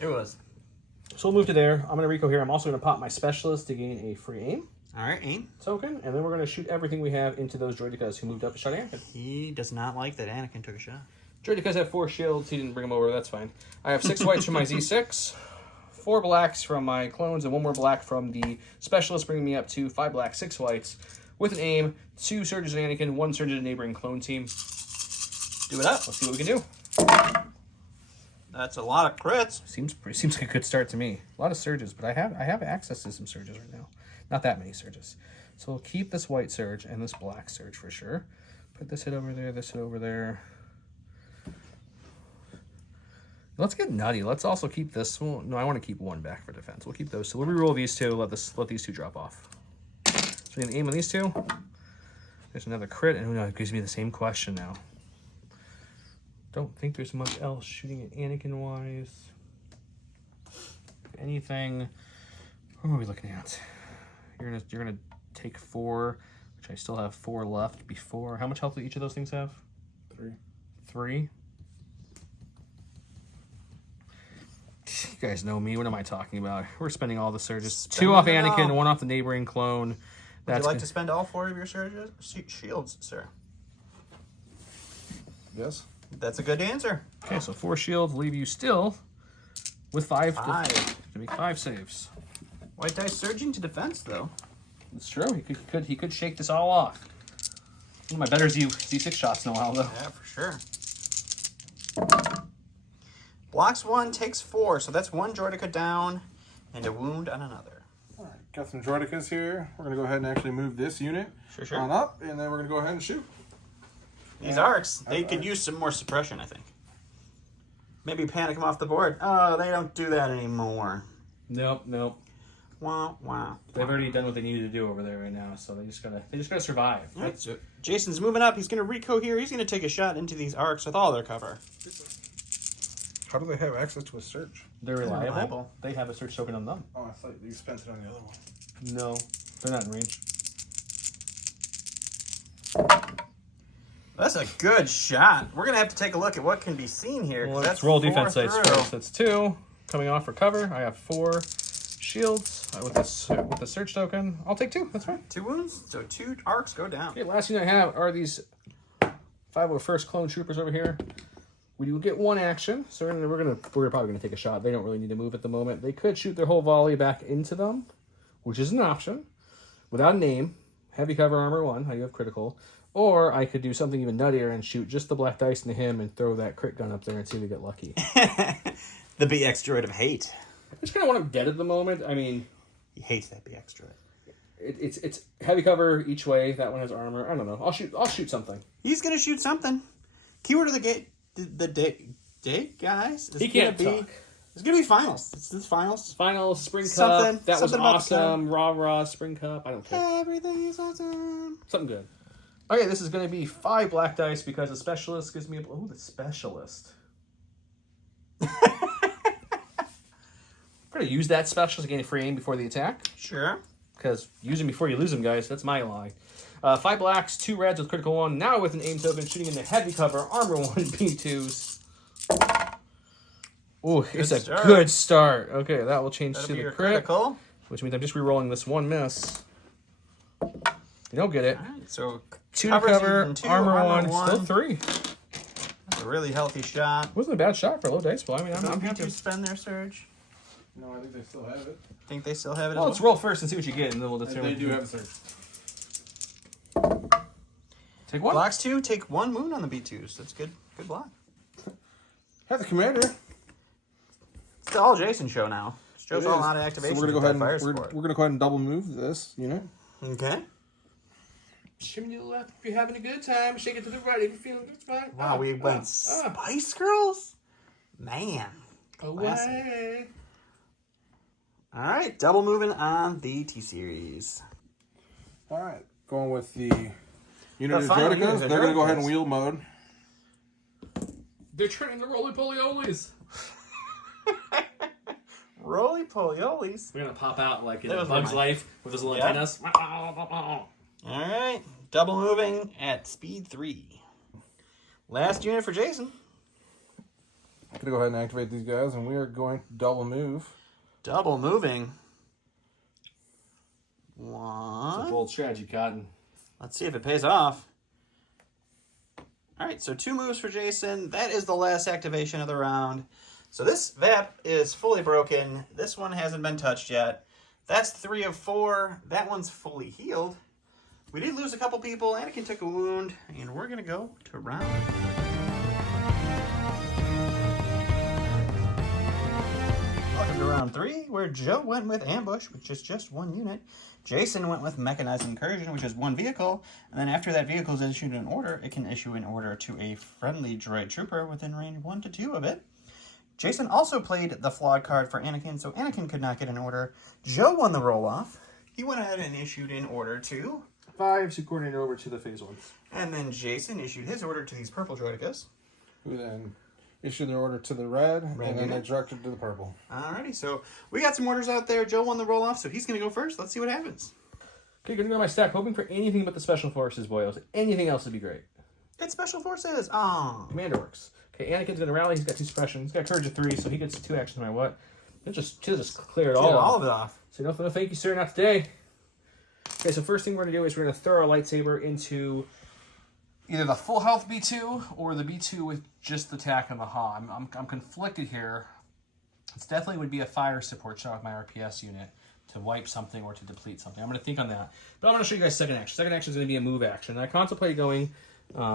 It was. So we'll move to there. I'm going to Rico here. I'm also going to pop my specialist to gain a free aim All right, aim. token. And then we're going to shoot everything we have into those droidicas who moved up to shot Anakin. He does not like that Anakin took a shot. Droidicas have 4 shields. He didn't bring them over. That's fine. I have 6 whites from my Z6. 4 blacks from my clones, and 1 more black from the specialist, bringing me up to 5 blacks, 6 whites. With an aim, 2 surges at Anakin, 1 surge at a neighboring clone team. Do it up. Let's see what we can do. That's a lot of crits. Seems like a good start to me. A lot of surges, but I have access to some surges right now. Not that many surges. So we'll keep this white surge and this black surge for sure. Put this hit over there, this hit over there. Let's get nutty. Let's also keep this. Well, no, I want to keep 1 back for defense. We'll keep those. So we'll reroll these 2. Let these 2 drop off. So we can aim on these 2. There's another crit, and who knows? It gives me the same question now. Don't think there's much else shooting at Anakin wise. Anything? What are we looking at? You're gonna take 4, which I still have 4 left before. How much health do each of those things have? 3. 3. You guys know me. What am I talking about? We're spending all the surges. Spending 2 off it Anakin, all. 1 off the neighboring clone. Would you like to spend all 4 of your surges? Shields, sir. Yes. That's a good answer. Okay, so 4 shields leave you still with 5 5. to make 5 saves. White dice surging to defense, though. It's true. He could shake this all off. One of my better Z6 shots in a while, though. Yeah, for sure. Blocks 1, takes 4. So that's 1 Droidica down and a wound on another. All right, got some Droidicas here. We're going to go ahead and actually move this unit Sure. on up, and then we're going to go ahead and shoot. These arcs, they could use some more suppression, I think. Maybe panic them off the board. Oh, they don't do that anymore. Nope. Wah. They've already done what they needed to do over there right now, so they just gotta survive. All right, so Jason's moving up. He's going to reco here. He's going to take a shot into these arcs with all their cover. How do they have access to a search? They're reliable. They have a search token on them. Oh, I thought you spent it on the other one. No, they're not in range. That's a good shot. We're going to have to take a look at what can be seen here. Well, That's let's roll 4 defense dice through. first. That's 2 coming off for cover. I have 4 shields with the search token. I'll take 2. That's fine. 2 wounds, so 2 arcs go down. Okay, last unit I have are these 501st clone troopers over here. We will get 1 action, so we're probably gonna take a shot. They don't really need to move at the moment. They could shoot their whole volley back into them, which is an option. Without a name, heavy cover armor 1. How you have critical. Or I could do something even nuttier and shoot just the black dice into him and throw that crit gun up there and see if we get lucky. The BX droid of hate. I just kind of want him dead at the moment. I mean, He hates that BX droid. it's heavy cover each way. That one has armor. I don't know. I'll shoot something. He's gonna shoot something. Keyword of the gate. The date, guys. He can't talk. It's gonna be finals. It's this finals. Finals, Spring Cup. Something That was about the awesome. Rah, Spring Cup. I don't care. Everything is awesome. Something good. Okay, this is going to be 5 black dice because the specialist gives me a... Oh, the specialist. I'm going to use that specialist to gain a free aim before the attack. Sure. Because use him before you lose him, guys. That's my line. 5 blacks, 2 reds with critical 1. Now with an aim token, shooting into heavy cover, armor 1, B2s. Oh, it's a good start. Okay, that will change That'll to be the your crit. critical. Which means I'm just re-rolling this 1 miss. You don't get it. All right, so 2 to cover, armor 1, still 3. That's a really healthy shot. Wasn't a bad shot for a low dice pool. I mean, I'm happy. to spend their surge. No, I think they still have it. Think they still have it? Well, let's roll first and see what you get, and then we'll They determine. do have a search. Take 1. Blocks 2, take 1 wound on the B2s. That's good. Good block. Have the commander. It's the all Jason show now. Joe's all out of activation. So we're gonna go ahead and Fire we're support. gonna go ahead and double move this unit. Okay. Shimmy to the left if you're having a good time. Shake it to the right if you're feeling good. Fine. Wow, we went Spice Girls? Man. Away. All right, double moving on the T-Series. All right, going with the unit of final unit Droidicas. of They're going to go ahead Droidicas. and wheel mode. They're turning the roly-poly-olies. Roly-polyolis. We're going to pop out like in That was Bug's mine. Life with his little Yeah. antennas. All right, double moving at speed 3. Last unit for Jason. I'm going to go ahead and activate these guys, and we are going to double move. Double moving. It's a 1. bold strategy, Cotton. Let's see if it pays off. All right, so 2 moves for Jason. That is the last activation of the round. So this VAP is fully broken. This one hasn't been touched yet. That's 3 of 4. That one's fully healed. We did lose a couple people. Anakin took a wound, and we're going to go to round. Welcome to round 3, where Joe went with Ambush, which is just 1 unit. Jason went with Mechanized Incursion, which is 1 vehicle. And then after that vehicle is issued an order, it can issue an order to a friendly droid trooper within range 1 to 2 of it. Jason also played the flawed card for Anakin, so Anakin could not get an order. Joe won the roll-off. He went ahead and issued an order to... 5, so coordinated over to the phase 1s. And then Jason issued his order to these purple droidicas. Who then issued their order to the red and then unit. they directed to the purple. Alrighty, so we got some orders out there. Joe won the roll-off, so he's going to go first. Let's see what happens. Okay, gonna go to my stack, hoping for anything but the Special Forces, boys. Anything else would be great. It's Special Forces. Oh. Commander works. Okay, Anakin's gonna rally. He's got 2 suppression. He's got Courage of 3, so he gets 2 actions no matter what. He'll just clear it all All off. of it off. So no, thank you, sir, not today. Okay, so first thing we're gonna do is we're gonna throw our lightsaber into either the full health B2 or the B2 with just the tack and the Ha. I'm conflicted here. It definitely would be a fire support shot with my RPS unit to wipe something or to deplete something. I'm gonna think on that. But I'm gonna show you guys second action. Second action is gonna be a move action. And I contemplate going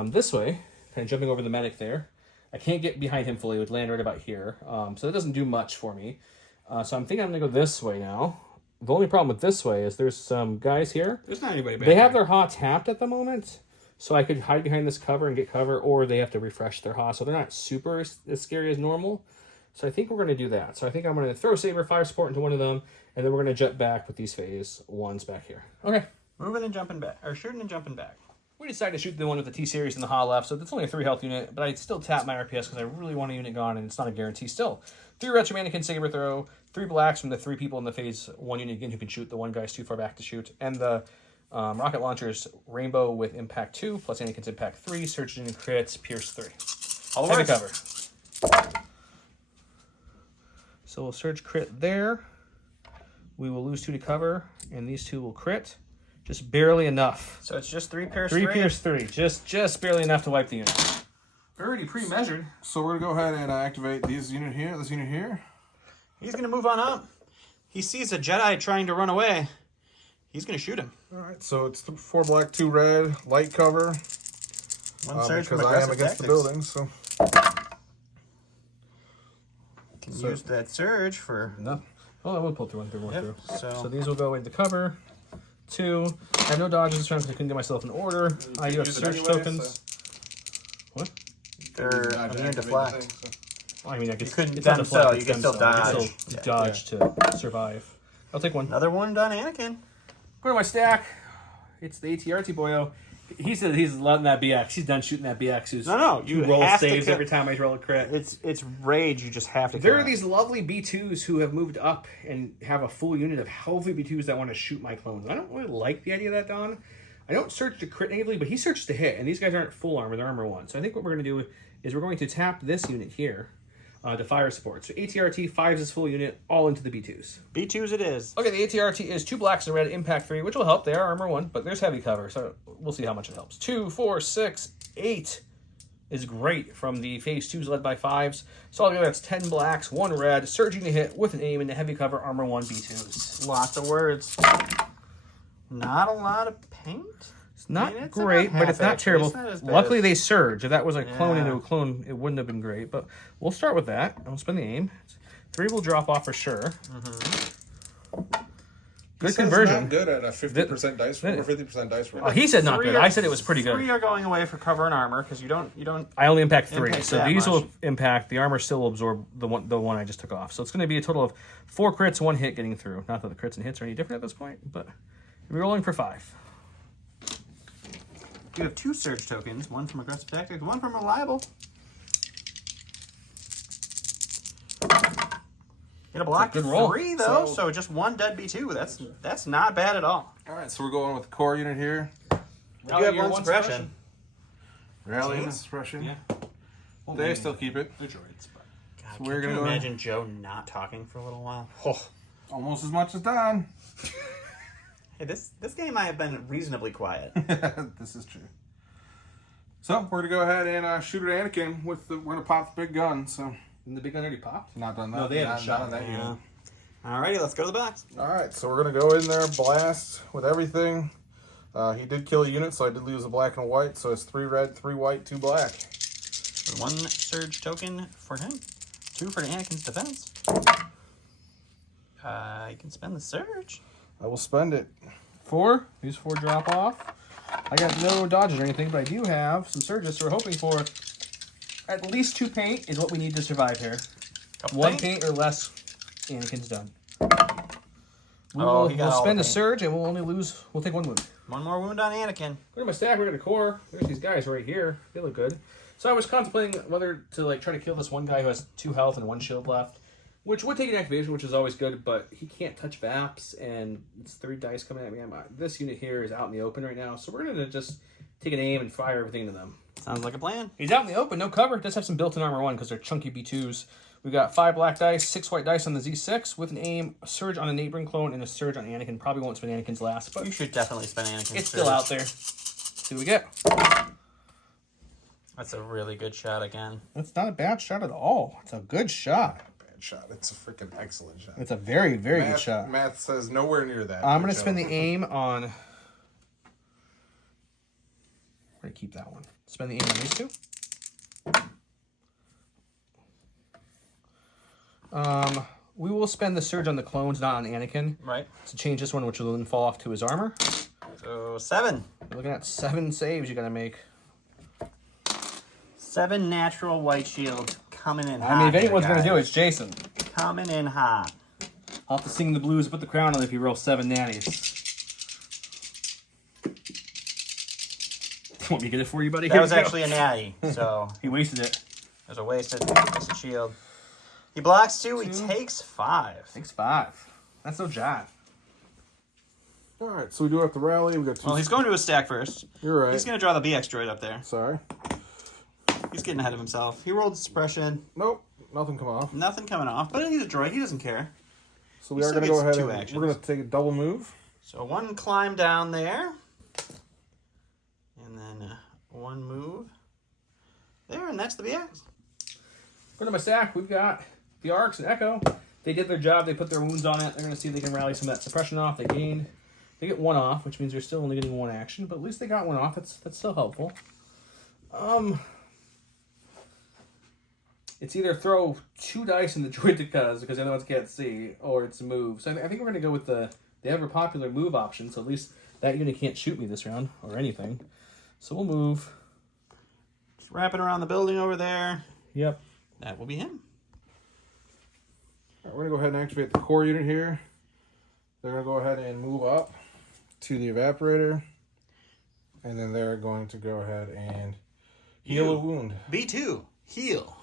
this way, kind of jumping over the medic there. I can't get behind him fully. It would land right about here. So that doesn't do much for me. So I'm thinking I'm going to go this way now. The only problem with this way is there's some guys here. There's not anybody back They have there. their HA tapped at the moment. So I could hide behind this cover and get cover, or they have to refresh their HA. So they're not super as scary as normal. So I think we're going to do that. So I think I'm going to throw Saber Fire Support into one of them, and then we're going to jet back with these phase 1s back here. Okay. Moving and jumping back, or shooting and jumping back. We decided to shoot the one with the T-Series in the HA left, so it's only a 3 health unit, but I still tap my RPS because I really want a unit gone, and it's not a guarantee still. 3 Retro Mannequin Saber Throw, 3 blacks from the 3 people in the phase 1 unit again who can shoot. The one guy's too far back to shoot. And the rocket launcher's Rainbow with Impact 2, plus Anakin's Impact 3, Surge and Crits, Pierce 3. All Heavy right. cover. So we'll Surge Crit there. We will lose 2 to cover, and these 2 will crit. Just barely enough. So it's just 3 Pierce 3 3. Pierce 3. Just barely enough to wipe the unit. Already pre-measured. So we're gonna go ahead and activate this unit here. He's going to move on up. He sees a Jedi trying to run away. He's going to shoot him. All right, so it's 4 black, 2 red, light cover. One surge from Because I am aggressive against tactics. the building, so. Can use that surge for... No. Oh, I will pull through one through. Yep, So these will go into cover. 2. I have no dodges this round because I couldn't get myself in order. I do have use it search anyway, totens. What? They're immune deflect. I mean, I guess You couldn't it's not stem deflect, cell, it's you can stem still cell. I can dodge. still Yeah. dodge to survive. I'll take one. Another one done, Anakin. Go to my stack. It's the ATRT boyo. He said he's letting that BX. He's done shooting that BX. Who's No, you who roll have to saves kill- every time I roll a crit. It's rage. You just have to. There kill are it. these lovely B2s who have moved up and have a full unit of healthy B2s that want to shoot my clones. I don't really like the idea of that, Don. I don't search to crit natively, but he searched to hit, and these guys aren't full armor, they're armor 1. So I think what we're going to do is we're going to tap this unit here to fire support. So ATRT 5 is full unit, all into the B2s. B2s it is. Okay, the ATRT is 2 blacks and red, impact 3, which will help. They are armor 1, but there's heavy cover, so we'll see how much it helps. 2, 4, 6, 8 is great from the phase 2s led by 5s. So altogether that's 10 blacks, 1 red, surging to hit with an aim into heavy cover, armor 1 B2s. Lots of words. Not a lot of paint. It's not I mean, it's great, about but it's half, not actually. terrible. It's not as bad Luckily, as- they surge. If that was a clone Yeah. into a clone, it wouldn't have been great. But we'll start with that. I'll spend the aim. 3 will drop off for sure. Good conversion. Not good at a 50% dice roll or 50% dice roll. Oh, he said not Three good. are- I said it was pretty 3 good. are going away for cover and armor because you don't. I only impact 3, Impact so that these much. will impact. The armor still will absorb the one I just took off. So it's going to be a total of 4 crits, 1 hit getting through. Not that the crits and hits are any different at this point, but we're rolling for 5. You have 2 surge tokens. 1 from aggressive tactics. 1 from reliable. Get a block Good roll. 3 though, So- so just 1 dead B2. That's not bad at all. All right, so we're going with the core unit here. You have 1 suppression. Rally and Chains? suppression. Yeah. They still keep it. They're droids, but... God, So we're can gonna you go- imagine Joe not talking for a little while? Oh, almost as much as Don. Hey, this game I have been reasonably quiet. This is true. So we're gonna go ahead and shoot at Anakin with the. We're gonna pop the big gun. So And the big gun already popped? not done that. No, they haven't not shot done that Yeah. yet. Alrighty, let's go to the box. All right, so we're gonna go in there, blast with everything. He did kill a unit, so I did lose a black and a white. So it's 3 red, 3 white, 2 black. 1 surge token for him. 2 for Anakin's defense. You can spend the surge. I will spend it. 4. These 4 drop off. I got no dodges or anything, but I do have some surges, so we're hoping for at least 2 paint is what we need to survive here. Couple 1 paint. paint or less, Anakin's done. Oh, he got We'll all spend the a paint. surge and we'll take 1 wound. 1 more wound on Anakin. Look at my stack, we're at a core. There's these guys right here. They look good. So I was contemplating whether to like try to kill this one guy who has 2 health and 1 shield left, which would take an activation, which is always good, but he can't touch VAPs, and it's 3 dice coming at me. This unit here is out in the open right now, so we're going to just take an aim and fire everything into them. Sounds like a plan. He's out in the open, no cover. Does have some built-in armor 1 because they're chunky B2s. We've got 5 black dice, 6 white dice on the Z6 with an aim, a surge on a neighboring clone, and a surge on Anakin. Probably won't spend Anakin's last, but You should definitely spend Anakin's it's surge. still out there. See what we get. That's a really good shot again. That's not a bad shot at all. It's a good shot. Bad shot. It's a freaking excellent shot. It's a very, very Math, good shot. Math says nowhere near that. I'm going to Joe. spend the aim on... We're going to keep that one. Spend the aim on these 2. We will spend the surge on the clones, not on Anakin. Right. To change this one, which will then fall off to his armor. So 7. You're looking at 7 saves you gotta make. 7 natural white shield coming in hot. I mean, if anyone's here, gonna do it, guys. it's Jason. Coming in hot. I'll have to sing the blues, put the crown on if you roll 7 natties. Want me to get it for you, buddy? That was actually a natty, so He wasted it. there's a wasted shield. He blocks 2, he takes 5. Takes 5. That's no jive. All right, so we do have to rally. We got 2. Well, he's going to his stack first. You're right. He's going to draw the BX droid up there. Sorry. He's getting ahead of himself. He rolled suppression. Nope, nothing come off. Nothing coming off, but he's a droid. He doesn't care. So we He are still going to go gets ahead 2 and actions. we're going to take a double move. So 1 climb down there. And then 1 move. There, and that's the BX. Go to my stack. We've got the Arcs and Echo. They did their job. They put their wounds on it. They're going to see if they can rally some of that suppression off. They gained. They get 1 off, which means they're still only getting 1 action, but at least they got 1 off. That's still helpful. It's either throw 2 dice in the Droidicas because the other ones can't see, or it's move. So I think we're going to go with the ever popular move option. So at least that unit can't shoot me this round or anything. So we'll move. Just wrapping around the building over there. Yep. That will be him. All right, we're going to go ahead and activate the core unit here. They're going to go ahead and move up to the evaporator. And then they're going to go ahead and heal a wound. B2, heal.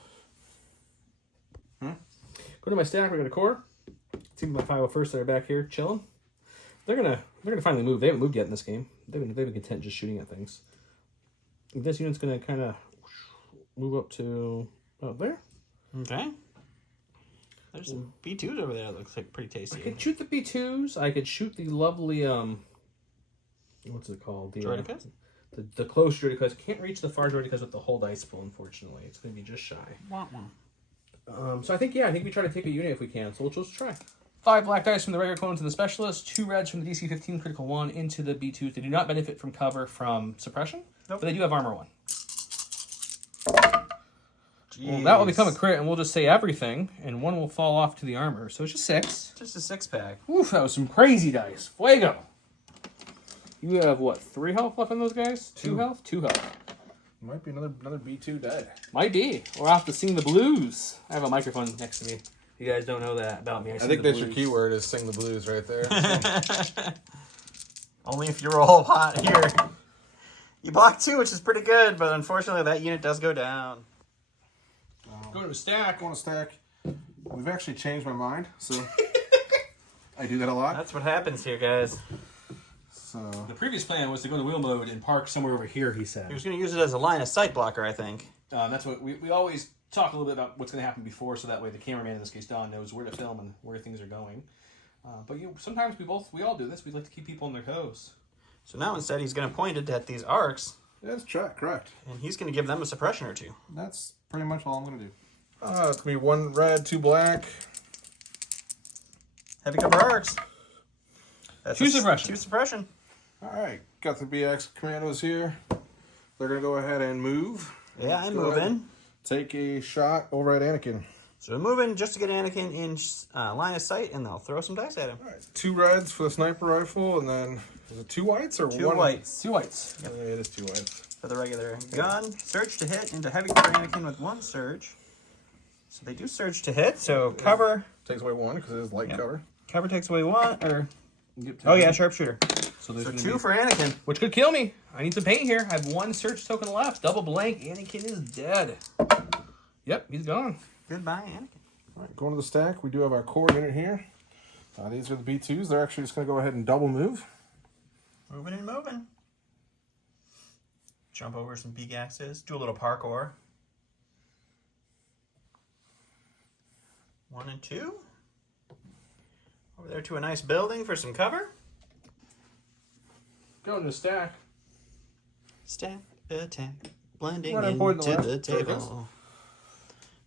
Go to my stack. We got a core. Team my 501st that are back here chilling. They're gonna finally move. They haven't moved yet in this game. They've been content just shooting at things. This unit's gonna kind of move up to there. Okay. There's some B2s over there. That looks like pretty I tasty. could shoot the B2s. I could shoot the lovely what's it called? The Droidicas? the close Droidicas. Can't reach the far Droidicas with the whole dice pool. Unfortunately, it's gonna be just shy. So I think we try to take a unit if we can. So we'll just try. 5 black dice from the regular clone to the specialist. 2 reds from the DC 15 critical 1 into the B2s. They do not benefit from cover from suppression, but they do have armor 1. Well, that will become a crit, and we'll just say everything, and 1 will fall off to the armor. So it's just 6. Just a 6-pack. Oof, that was some crazy dice. Fuego. You have, what, 3 health left on those guys? 2 health? 2 health. Might be another B2 dead. Might be. Or I'll have to sing the blues. I have a microphone next to me. You guys don't know that about me. I think that's your keyword is sing the blues right there. Only if you roll hot here. You block 2, which is pretty good, but unfortunately that unit does go down. Go to a stack. Go on a stack. We've actually changed my mind, so I do that a lot. That's what happens here, guys. So The previous plan was to go to wheel mode and park somewhere over here, he said. He was going to use it as a line of sight blocker, I think. That's what we always talk a little bit about what's going to happen before, so that way the cameraman, in this case Don, knows where to film and where things are going. But sometimes we all do this. We like to keep people on their toes. So now instead he's going to point it at these arcs, that's correct. and he's going to give them a suppression or 2. That's pretty much all I'm gonna do. It's gonna be 1 red, 2 black. Heavy cover arcs. That's 2 suppression. 2 suppression. All right, got the BX commandos here. They're gonna go ahead and move. Yeah, I'm Go ahead. moving. Take a shot over at Anakin. So I'm moving just to get Anakin in line of sight, and they'll throw some dice at him. All right, 2 reds for the sniper rifle, and then is it 2 whites or 2 1 whites 2 whites. Yeah, it is 2 whites. for the regular gun. Surge to hit into heavy cover Anakin with 1 surge. So they do surge to hit, so cover. Takes away 1 because it is light cover. Cover takes away 1, or... Oh yeah, sharpshooter. So there's So gonna 2 be, for Anakin. which could kill me. I need some paint here. I have 1 search token left. Double blank. Anakin is dead. Yep, he's gone. Goodbye, Anakin. All right, going to the stack, we do have our core unit here. These are the B2s. They're actually just going to go ahead and double move. Moving and moving. Jump over some big axes. Do a little parkour. 1 and 2. Over there to a nice building for some cover. Go in the stack. Stack attack. Blending Right on point into on the the left. There it table.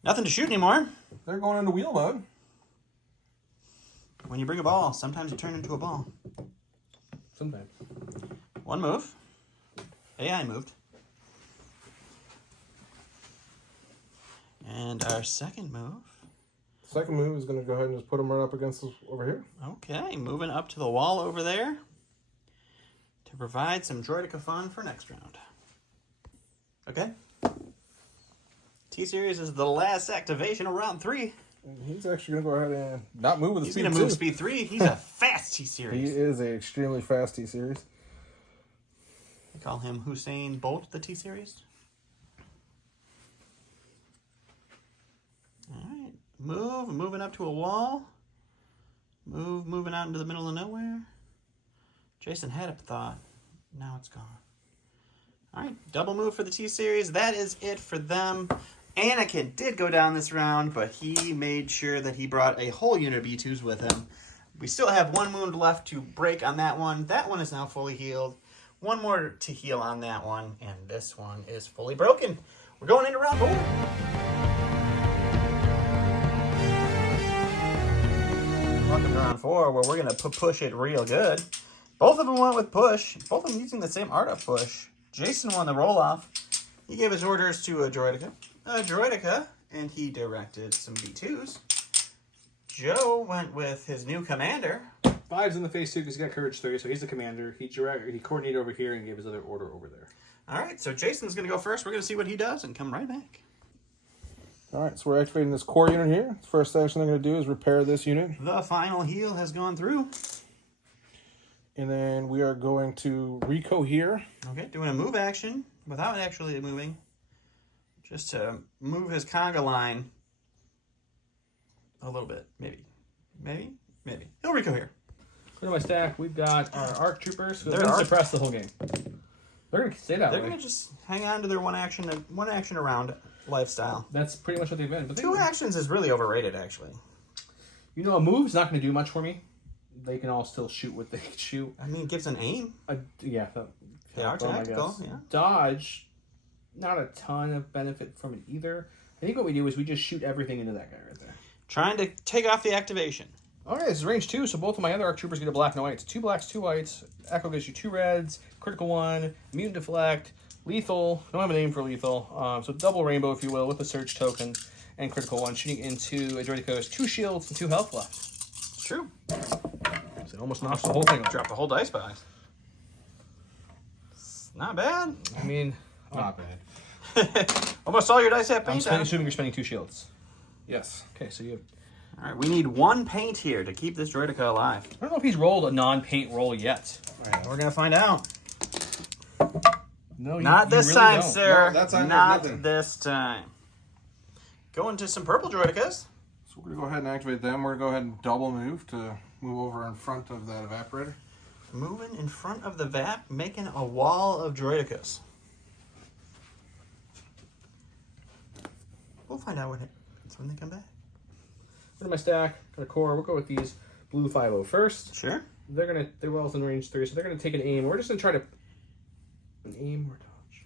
Nothing to shoot anymore. They're going into wheel mode. When you bring a ball, sometimes you turn into a ball. Sometimes. 1 move. AI moved. And our second move. second move is going to go ahead and just put them right up against this over here. Okay, moving up to the wall over there to provide some Droidica fun for next round. Okay. T-Series is the last activation of round 3. And he's actually going to go ahead and not move with the He's speed going to move 2. speed 3. He's a fast T-Series. He is an extremely fast T-Series. We call him Hussein Bolt, the T-Series. All right. Moving up to a wall. Moving out into the middle of nowhere. Jason had a thought. Now it's gone. All right, double move for the T-Series. That is it for them. Anakin did go down this round, but he made sure that he brought a whole unit of B2s with him. We still have one wound left to break on that one. That one is now fully healed. One more to heal on that one, and this one is fully broken. We're going into round 4. Welcome to round 4, where we're going to push it real good. Both of them went with push. Both of them using the same art of push. Jason won the roll-off. He gave his orders to a Droidica, and he directed some B2s. Joe went with his new commander. 5's in the face too because he got courage 3, so he's the commander. He coordinated over here and gave his other order over there. All right, so Jason's going to go first. We're going to see what he does and come right back. All right, so we're activating this core unit here. First action they're going to do is repair this unit. The final heal has gone through. And then we are going to Rico here. Okay, doing a move action without actually moving. Just to move his conga line a little bit. Maybe. He'll Rico here. Go to my stack. We've got our ARC troopers. So they're They're going to ARC- suppress the whole game. They're going to stay that They're way. going to just hang on to their one action around lifestyle. That's pretty much what they've been. But 2 actions is really overrated, actually. You know, a move's not going to do much for me. They can all still shoot what they can shoot. I mean, it gives an aim. Yeah. They are tactical, yeah. Dodge, not a ton of benefit from it either. I think what we do is we just shoot everything into that guy right there. Trying to take off the activation. Okay, this is range 2, so both of my other ARC troopers get a black and white. It's 2 blacks, 2 whites. Echo gives you 2 reds, critical 1, immune deflect, lethal. Don't have a name for lethal. So double rainbow, if you will, with a surge token and critical 1. Shooting into a Droidica has 2 shields and 2 health left. It's true. So it almost knocks the whole thing off. Drop the whole dice box. It's not bad. I mean, Not bad. Almost all your dice have I'm paint on. assuming you're spending 2 shields. Yes. Okay, so you have... All right, we need 1 paint here to keep this Droidica alive. I don't know if he's rolled a non-paint roll yet. We're going to find out. No, Not this really time, don't. sir. No, that time Not nothing. this time. Going to some purple Droidicas. So we're going to go ahead and activate them. We're going to go ahead and double move to move over in front of that evaporator. Moving in front of the VAP, making a wall of Droidicas. We'll find out when they come back. Go to my stack, got a core. We'll go with these blue 5-0 first. Sure. They're well in range 3, so they're gonna take an aim. We're just gonna try to an aim or dodge.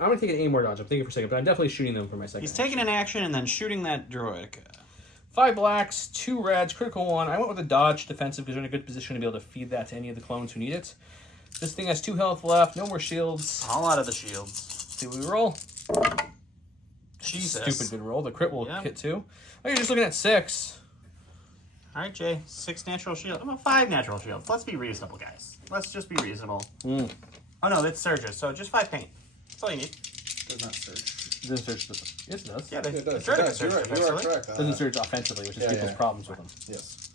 I'm gonna take an aim or dodge. I'm thinking for a second, but I'm definitely shooting them for my second. He's taking an action and then shooting that Droidica. 5 blacks, 2 reds, critical 1. I went with a dodge defensive because they're in a good position to be able to feed that to any of the clones who need it. This thing has 2 health left, no more shields. All out of the shields. See what we roll. Jesus. Stupid good roll. The crit will Yep. hit too. Oh, you're just looking at 6. All right, Jay. 6 natural shields. I'm 5 natural shields. Let's be reasonable, guys. Let's just be reasonable. Oh, no, that's surges. So just 5 paint. That's all you need. Does not surge. It doesn't surge. Yes, it does. Yeah, It does. the It Droidica does. surge You're right. You are eventually. correct. It doesn't surge offensively, which is people's problems with them. Yes.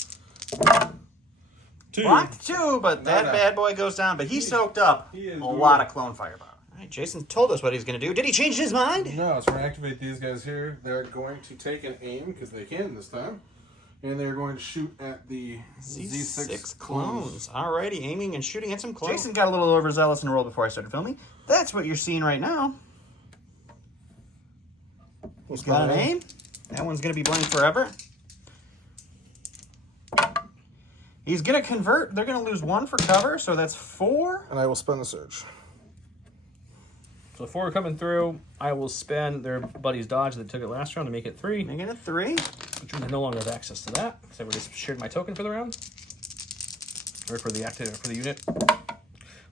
2. Blocked 2, but that No. bad boy goes down. But he soaked up he is a lot of clone firepower. All right, Jason told us what he's going to do. Did he change his mind? No, so we're going to activate these guys here. They're going to take an aim, because they can this time. And they're going to shoot at the Z6 clones. Alrighty, aiming and shooting at some clones. Jason got a little overzealous in the roll before I started filming. That's what you're seeing right now. He's got an aim. That one's going to be blank forever. He's going to convert. They're going to lose 1 for cover, so that's 4. And I will spend the surge. So 4 coming through. I will spend their buddy's dodge that took it last round to make it 3. Making it 3. Which means I no longer have access to that because I already shared my token for the round. Or for the unit.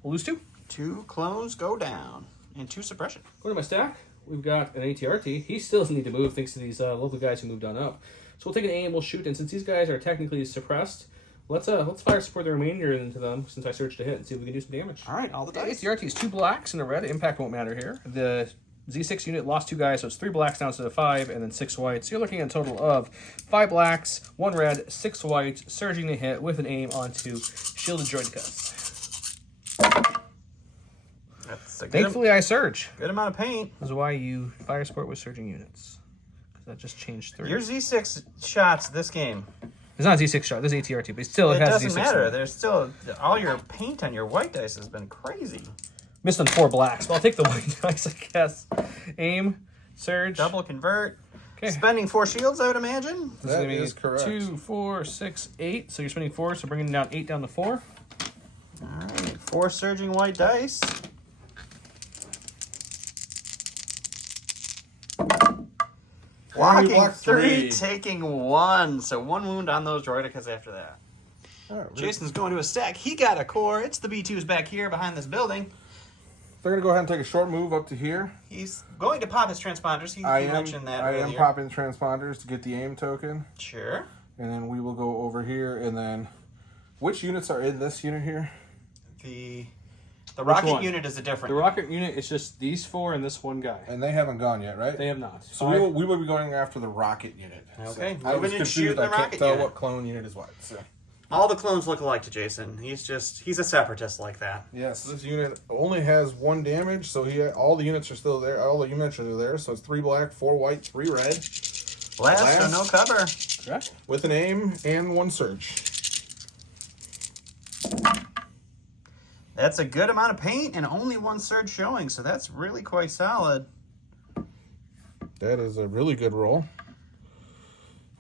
We'll lose 2. 2 clones go down. And 2 suppression. Go to my stack. we've got an ATRT. He still doesn't need to move thanks to these local guys who moved on up. So we'll take an aim, we'll shoot, and since these guys are technically suppressed, let's fire support the remainder into them since I searched a hit and see if we can do some damage. All right, all the dice. ATRT is 2 blacks and a red. Impact won't matter here. The Z6 unit lost 2 guys, so it's 3 blacks down to the 5, and then 6 whites. So you're looking at a total of 5 blacks, 1 red, 6 whites, surging the hit with an aim onto shielded droidicas. That's a Thankfully, I surge. good amount of paint. This is why you fire support with surging units. That just changed 3. Your Z6 shots this game. It's not a Z6 shot. This is ATRT, but still it has doesn't Z6. matter. There's still all your paint on your white dice has been crazy. Missed on 4 blacks, but I'll take the white dice, I guess. Aim, surge. Double convert. Okay. Spending 4 shields, I would imagine. This That gonna be is correct. 2, 4, 6, 8. So you're spending 4, so bringing down 8 down to 4. All right, 4 surging white dice. Blocking blocked 3, 3. taking 1. So 1 wound on those droidicas after that. All right, Jason's going to a stack. He got a core. It's the B2s back here behind this building. they're going to go ahead and take a short move up to here. He's going to pop his transponders. He mentioned that I earlier. am popping transponders to get the aim token. Sure. And then we will go over here, and then which units are in this unit here? The rocket one? unit is a different. The rocket unit is just these 4 and this one guy. And they haven't gone yet, right? They have not. So we will be going after the rocket unit. Okay, So I was moving and confused. shooting the I can't rocket tell unit. what clone unit is what. So. All the clones look alike to Jason. He's a separatist like that. Yes, this unit only has 1 damage, so all the units are still there. All the units are there, so it's 3 black, 4 white, 3 red. Blast or no cover. Correct. With an aim and 1 surge. That's a good amount of paint and only 1 surge showing, so that's really quite solid. That is a really good roll.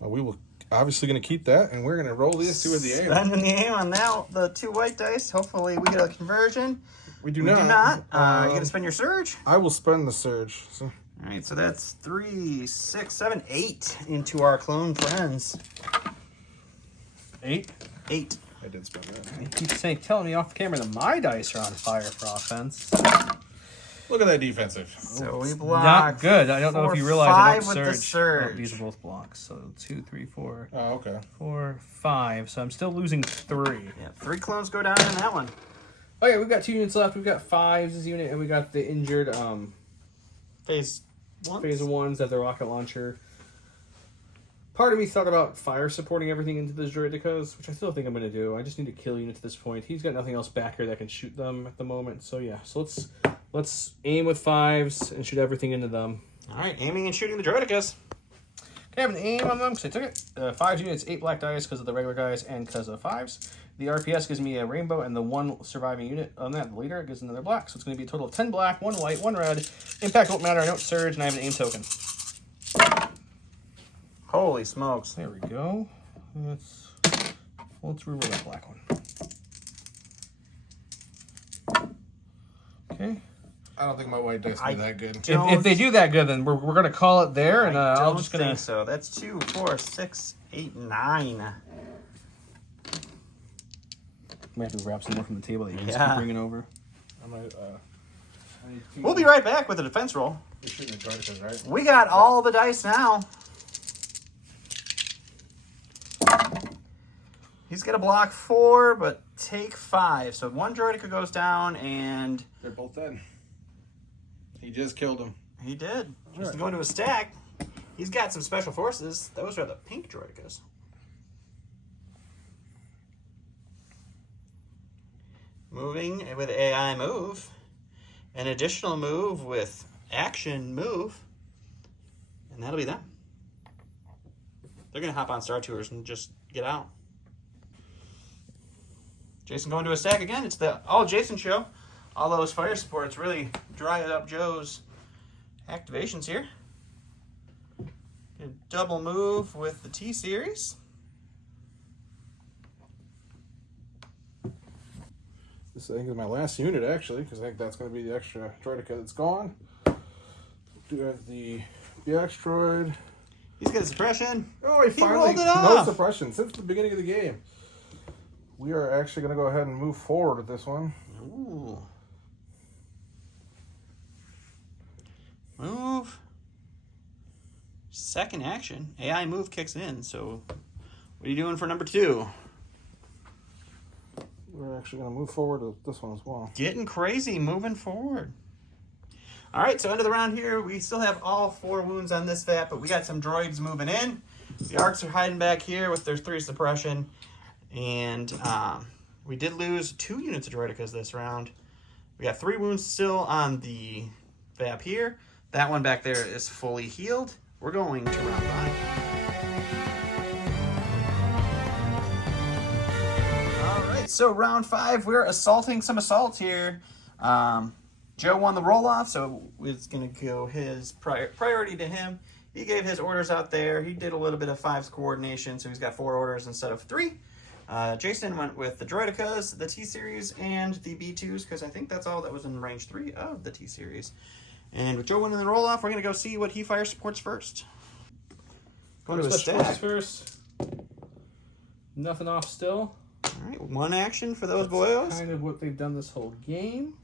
We will obviously going to keep that, and we're going to roll these 2 with the aim. Spending the aim on that, the 2 white dice. Hopefully we get a conversion. We do We not. do not. You going to spend your surge? I will spend the surge. So. All right, so that's 3, 6, 7, 8 into our clone friends. 8. 8. I did spend that. He keeps telling me off camera that my dice are on fire for offense. Look at that defensive. So we block. Not good. I don't know if you realize I don't 5 with the surge. surge. Oh, these are both blocks. So 2, 3, 4, Oh, okay. 4, 5. So I'm still losing 3. Yeah, 3 clones go down in that one. Oh yeah, we've got 2 units left. We've got 5s as unit, and we got the injured Phase 1. phase of 1s that the rocket launcher. Part of me thought about fire supporting everything into the droidicas, which I still think I'm going to do. I just need to kill units at this point. He's got nothing else back here that can shoot them at the moment. So yeah, so let's aim with 5s and shoot everything into them. All right, aiming and shooting the droidicas. Okay, I have an aim on them because I took it. 5 units, 8 black dice because of the regular guys and because of the 5s. The RPS gives me a rainbow, and the 1 surviving unit on that, the leader, gives another black. So it's going to be a total of 10 black, 1 white, 1 red. Impact won't matter. I don't surge, and I have an aim token. Holy smokes. There we go. Let's reroll that black one. Okay. I don't think my white dice are that good. If they do that good, then we're going to call it there, and I'll don't just going think to... so. That's 2, 4, 6, 8, 9. We have to grab some more from the table that you just Yeah. keep bringing over. I might, We'll be right back with a defense roll. You're shooting at droidicas, right? We got all the dice now. He's going to block 4, but take 5. So 1 droidica goes down, and They're both dead. He just killed him. he did. Just right. going to a stack. He's got some special forces. Those are the pink droidicas. Moving with AI move. An additional move with action move. And that'll be them. They're going to hop on Star Tours and just get out. Jason going to a stack again. It's the all Jason show. All those fire supports really dried up Joe's activations here. A double move with the T series. This I think is my last unit actually, because I think that's going to be the extra droidica that's gone. Do have the BX droid. He's got a suppression. Oh, he finally rolled it no off. suppression since the beginning of the game. We are actually going to go ahead and move forward with this one. Ooh. Move second action. AI move kicks in, so what are you doing for number 2? We're actually going to move forward with this one as well. Getting crazy, moving forward. All right, so end of the round here. We still have all 4 wounds on this VAP, but we got some droids moving in. The Arcs are hiding back here with their 3 suppression. And we did lose 2 units of droidicas this round. We got 3 wounds still on the VAP here. That one back there is fully healed. We're going to round 5. All right, so round 5, we're assaulting some assaults here. Joe won the roll-off, so it's going to go his priority to him. He gave his orders out there. He did a little bit of 5's coordination, so he's got 4 orders instead of 3. Jason went with the droidicas, the T-Series, and the B2s, because I think that's all that was in range 3 of the T-Series. And with Joe winning the roll-off, we're going to go see what he fire supports first. Going to his stack. First. Nothing off still. All right, 1 action for those boyos. Kind of what they've done this whole game.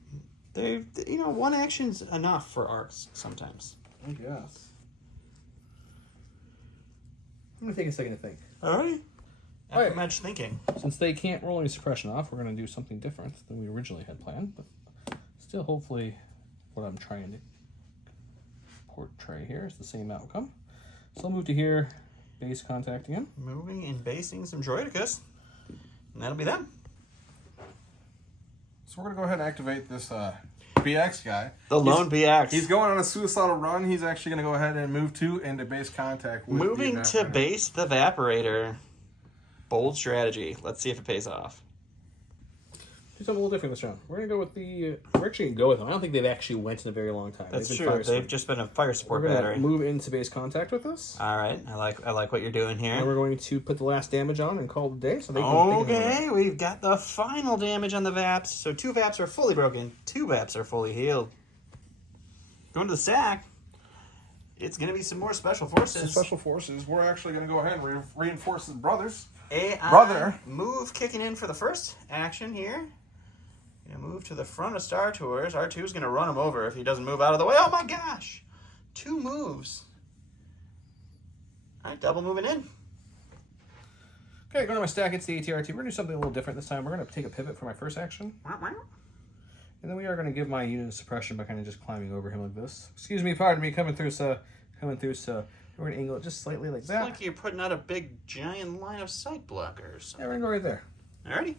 They, 1 action's enough for arcs sometimes. I guess. I'm going to take a second to think. All right. All right. After much thinking. Since they can't roll any suppression off, we're going to do something different than we originally had planned. But still, hopefully, what I'm trying to portray here is the same outcome. So I'll move to here, base contact again. Moving and basing some droidicas. And that'll be them. So we're going to go ahead and activate this BX guy. The lone BX. He's going on a suicidal run. He's actually going to go ahead and move to into base contact with Moving the to base the Evaporator. Bold strategy. Let's see if it pays off. Do something a little different this round. We're going to go with the... We're actually going to go with them. I don't think they've actually went in a very long time. That's They've true. They've just been a fire support we're battery. Move into base contact with us. All right. I like what you're doing here. And we're going to put the last damage on and call it a day. So they can, okay, we've got the final damage on the VAPs. So 2 VAPs are fully broken. 2 VAPs are fully healed. Going to the stack. It's going to be some more special forces. Some special forces. We're actually going to go ahead and reinforce the brothers. AI Brother. Move kicking in for the first action here. Gonna move to the front of Star Tours. R2's gonna run him over if he doesn't move out of the way. Oh my gosh! 2 moves. All right, double moving in. Okay, going to my stack. It's the ATRT. We're going to do something a little different this time. We're going to take a pivot for my first action. And then we are going to give my unit a suppression by kind of just climbing over him like this. Excuse me, pardon me, coming through, so we're going to angle it just slightly like that. It's like you're putting out a big, giant line of sight blockers. Yeah, we're going to go right there. Alrighty.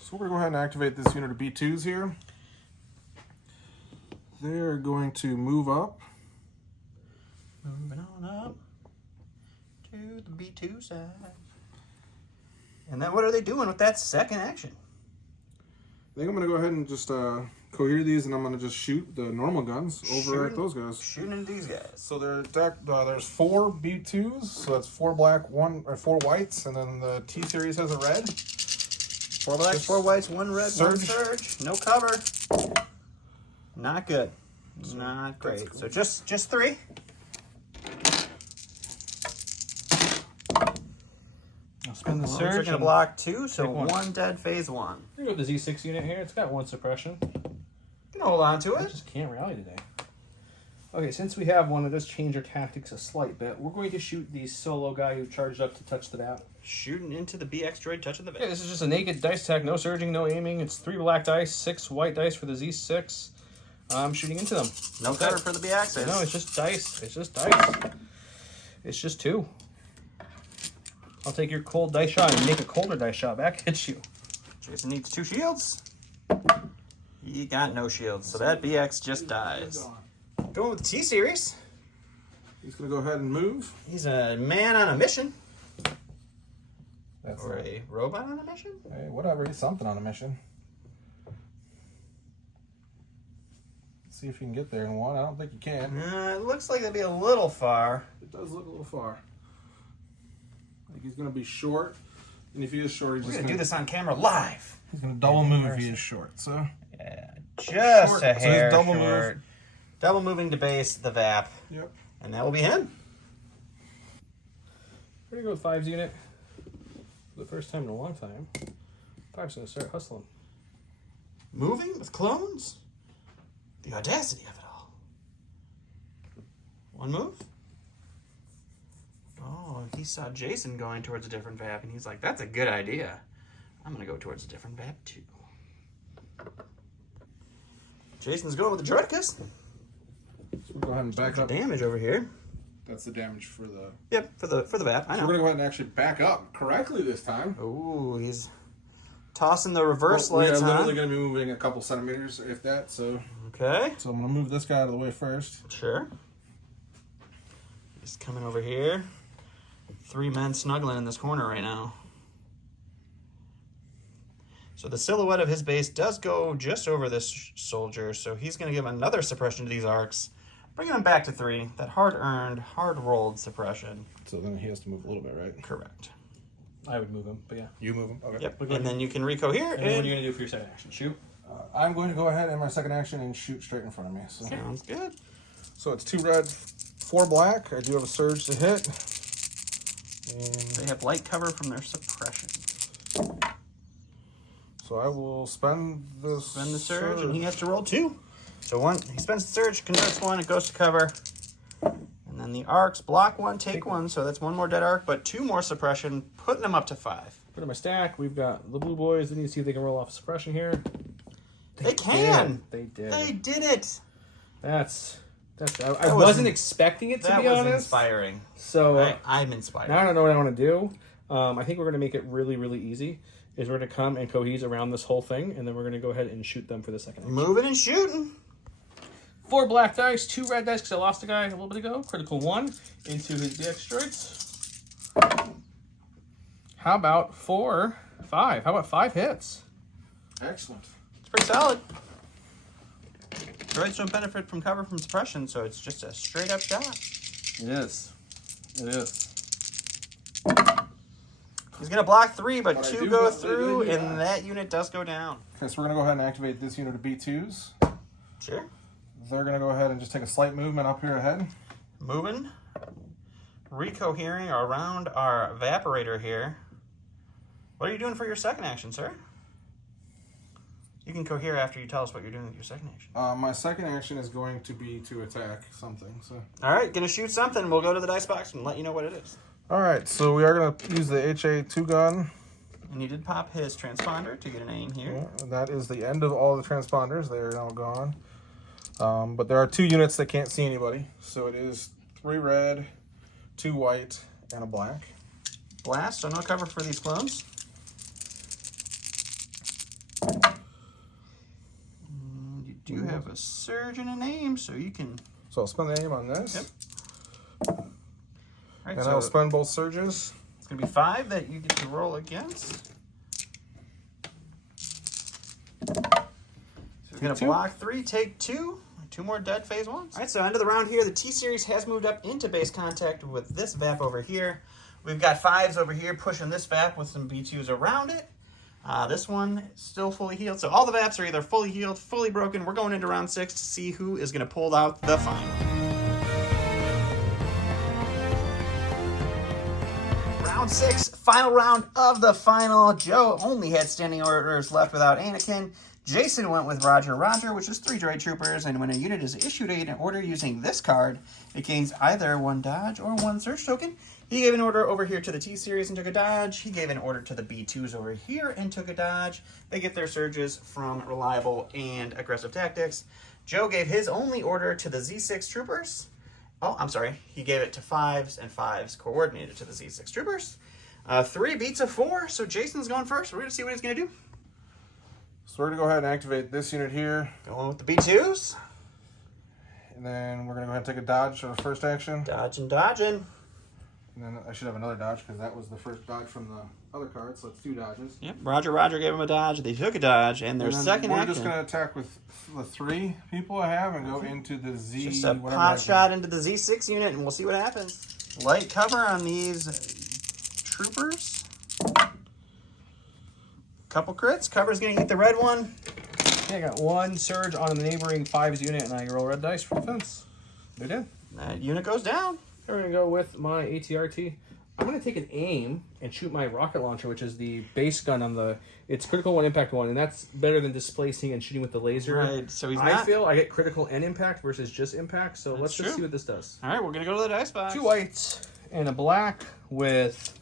So we're going to go ahead and activate this unit of B2s here. They're going to move up. Moving on up to the B2 side. And then what are they doing with that second action? I think I'm going to go ahead and just cohere these, and I'm going to just shoot the normal guns over at those guys. Shooting at these guys. So there's 4 B2s, so that's 4 black, 4 whites, and then the T series has a red. 4 blacks, 4 whites, 1 red, 1 Surge. surge. No cover. Not good. Not great. So just 3. I'll spin the Surge surge. are going to and block 2, so take 1 dead phase 1. I'm going to go with the Z6 unit here. It's got 1 suppression. Can hold on to I it. just can't rally today. Okay, since we have one, it does change our tactics a slight bit. We're going to shoot the solo guy who charged up to touch the bat. Shooting into the BX droid, touching the Okay, bat. this is just a naked dice attack, no surging, no aiming. It's 3 black dice, 6 white dice for the Z6. I'm shooting into them. No cover for the BXs. No, it's just dice. It's just dice. It's just 2. I'll take your cold dice shot and make a colder dice shot back at you. Jason needs 2 shields. He got no shields, so that BX just dies. Going with the T-Series. He's going to go ahead and move. He's a man on a mission. That's Or a robot on a mission? Hey, whatever. He's something on a mission. Let's see if you can get there in 1. I don't think you can. It looks like that'd be a little far. It does look a little far. I think he's going to be short. And if he is short, he's We're just going to do this on camera live. He's going to double move if he is short. So Yeah, just Short, a so hair it's double short. move. Double moving to base the VAP. Yep. And that will be him. We're going to go with 5's unit. For the first time in a long time. 5's going to start hustling. Moving with clones? The audacity of it all. 1 move. he saw Jason going towards a different VAP, and he's like, that's a good idea. I'm going to go towards a different VAP, too. Jason's going with the Droidicus. So we'll go ahead and back up. Damage over here. That's the damage for the... Yep, for the VAP. I know. So we're going to go ahead and actually back up correctly this time. Ooh, he's tossing the reverse lights, We are huh? literally going to be moving a couple centimeters, if that, so... Okay. So I'm going to move this guy out of the way first. Sure. He's coming over here. 3 men snuggling in this corner right now. So the silhouette of his base does go just over this soldier, so he's going to give another suppression to these arcs, bringing him back to 3. That hard-earned, hard-rolled suppression. So then he has to move a little bit, right? Correct. I would move him, but yeah. You move him? Okay. Yep, and then you can Rico here. And then what are you going to do for your second action? Shoot? I'm going to go ahead in my second action and shoot straight in front of me. So, Sounds good. so it's 2 red, 4 black. I do have a surge to hit. And They have light cover from their suppression. so I will spend the Surge, and he has to roll 2. So he spends the surge, converts 1, it goes to cover. And then the arcs block 1, take 1, so that's 1 more dead arc, but 2 more suppression, putting them up to 5. Put in my stack. We've got the blue boys. They need to see if they can roll off suppression here. They can! They did. They did it! I wasn't expecting it, to That be was honest. inspiring. So I'm inspired. now I don't know what I want to do. I think we're going to make it really, really easy. Is we're going to come and cohese around this whole thing, and then we're going to go ahead and shoot them for the second action. Moving and shooting. 4 black dice, 2 red dice, because I lost a guy a little bit ago. Critical 1 into his BX droids. How about 4, 5? How about 5 hits? Excellent. It's pretty solid. Droids don't benefit from cover from suppression, so it's just a straight up shot. It is. It is. He's going to block 3, but But I 2 do go hope they through, do, and yeah. that unit does go down. Okay, so we're going to go ahead and activate this unit of B2s. Sure. They're going to go ahead and just take a slight movement up here ahead. Moving. Recohering around our evaporator here. What are you doing for your second action, sir? You can cohere after you tell us what you're doing with your second action. My second action is going to be to attack something. So. All right, gonna shoot something. We'll go to the dice box and let you know what it is. All right, so we are going to use the HA2 gun. And you did pop his transponder to get an aim here. Yeah, that is the end of all the transponders. They are now gone. But there are 2 units that can't see anybody. So it is 3 red, 2 white, and a black. Blast, so no cover for these clones. And you do have a surge and an aim, so you can... So I'll spend the aim on this. Yep. All right, And so I'll spend both surges. it's going to be 5 that you get to roll against. So he's going to 2. block 3, take 2. 2 more dead phase 1s. All right, so end of the round here. The T-Series has moved up into base contact with this VAP over here. We've got 5s over here pushing this VAP with some B2s around it. This one is still fully healed. So all the VAPs are either fully healed, fully broken. We're going into round 6 to see who is going to pull out the final. Round 6, final round of the final. Joe only had standing orders left without Anakin. Jason went with Roger, which is 3 droid troopers, and when a unit is issued an order using this card, it gains either 1 dodge or 1 search token. He gave an order over here to the T-Series and took a dodge. He gave an order to the B2s over here and took a dodge. They get their surges from reliable and aggressive tactics. Joe gave his only order to the Z6 troopers. Oh, I'm sorry. He gave it to 5s, and 5s coordinated to the Z6 troopers. 3 beats a 4, so Jason's going first. We're going to see what he's going to do. So we're going to go ahead and activate this unit here. Going with the B2s. And then we're going to go ahead and take a dodge for the first action. Dodging, dodging. And then I should have another dodge because that was the first dodge from the other card. So it's 2 dodges. Yep, Roger gave him a dodge. They took a dodge, and their And then second we're action. just going to attack with the 3 people I have and go into the Z. Just a whatever pot I shot into the Z6 unit, and we'll see what happens. Light cover on these troopers. Couple crits. Cover's going to eat the red one. Yeah, I got 1 surge on the neighboring 5s unit, and I roll red dice for defense. They did. That unit goes down. We're going to go with my ATRT. I'm going to take an aim and shoot my rocket launcher, which is the base gun on the... It's critical 1, impact 1, and that's better than displacing and shooting with the laser. Right, so he's I not... feel I get critical and impact versus just impact, so let's true. just see what this does. All right, we're going to go to the dice box. 2 whites And a black with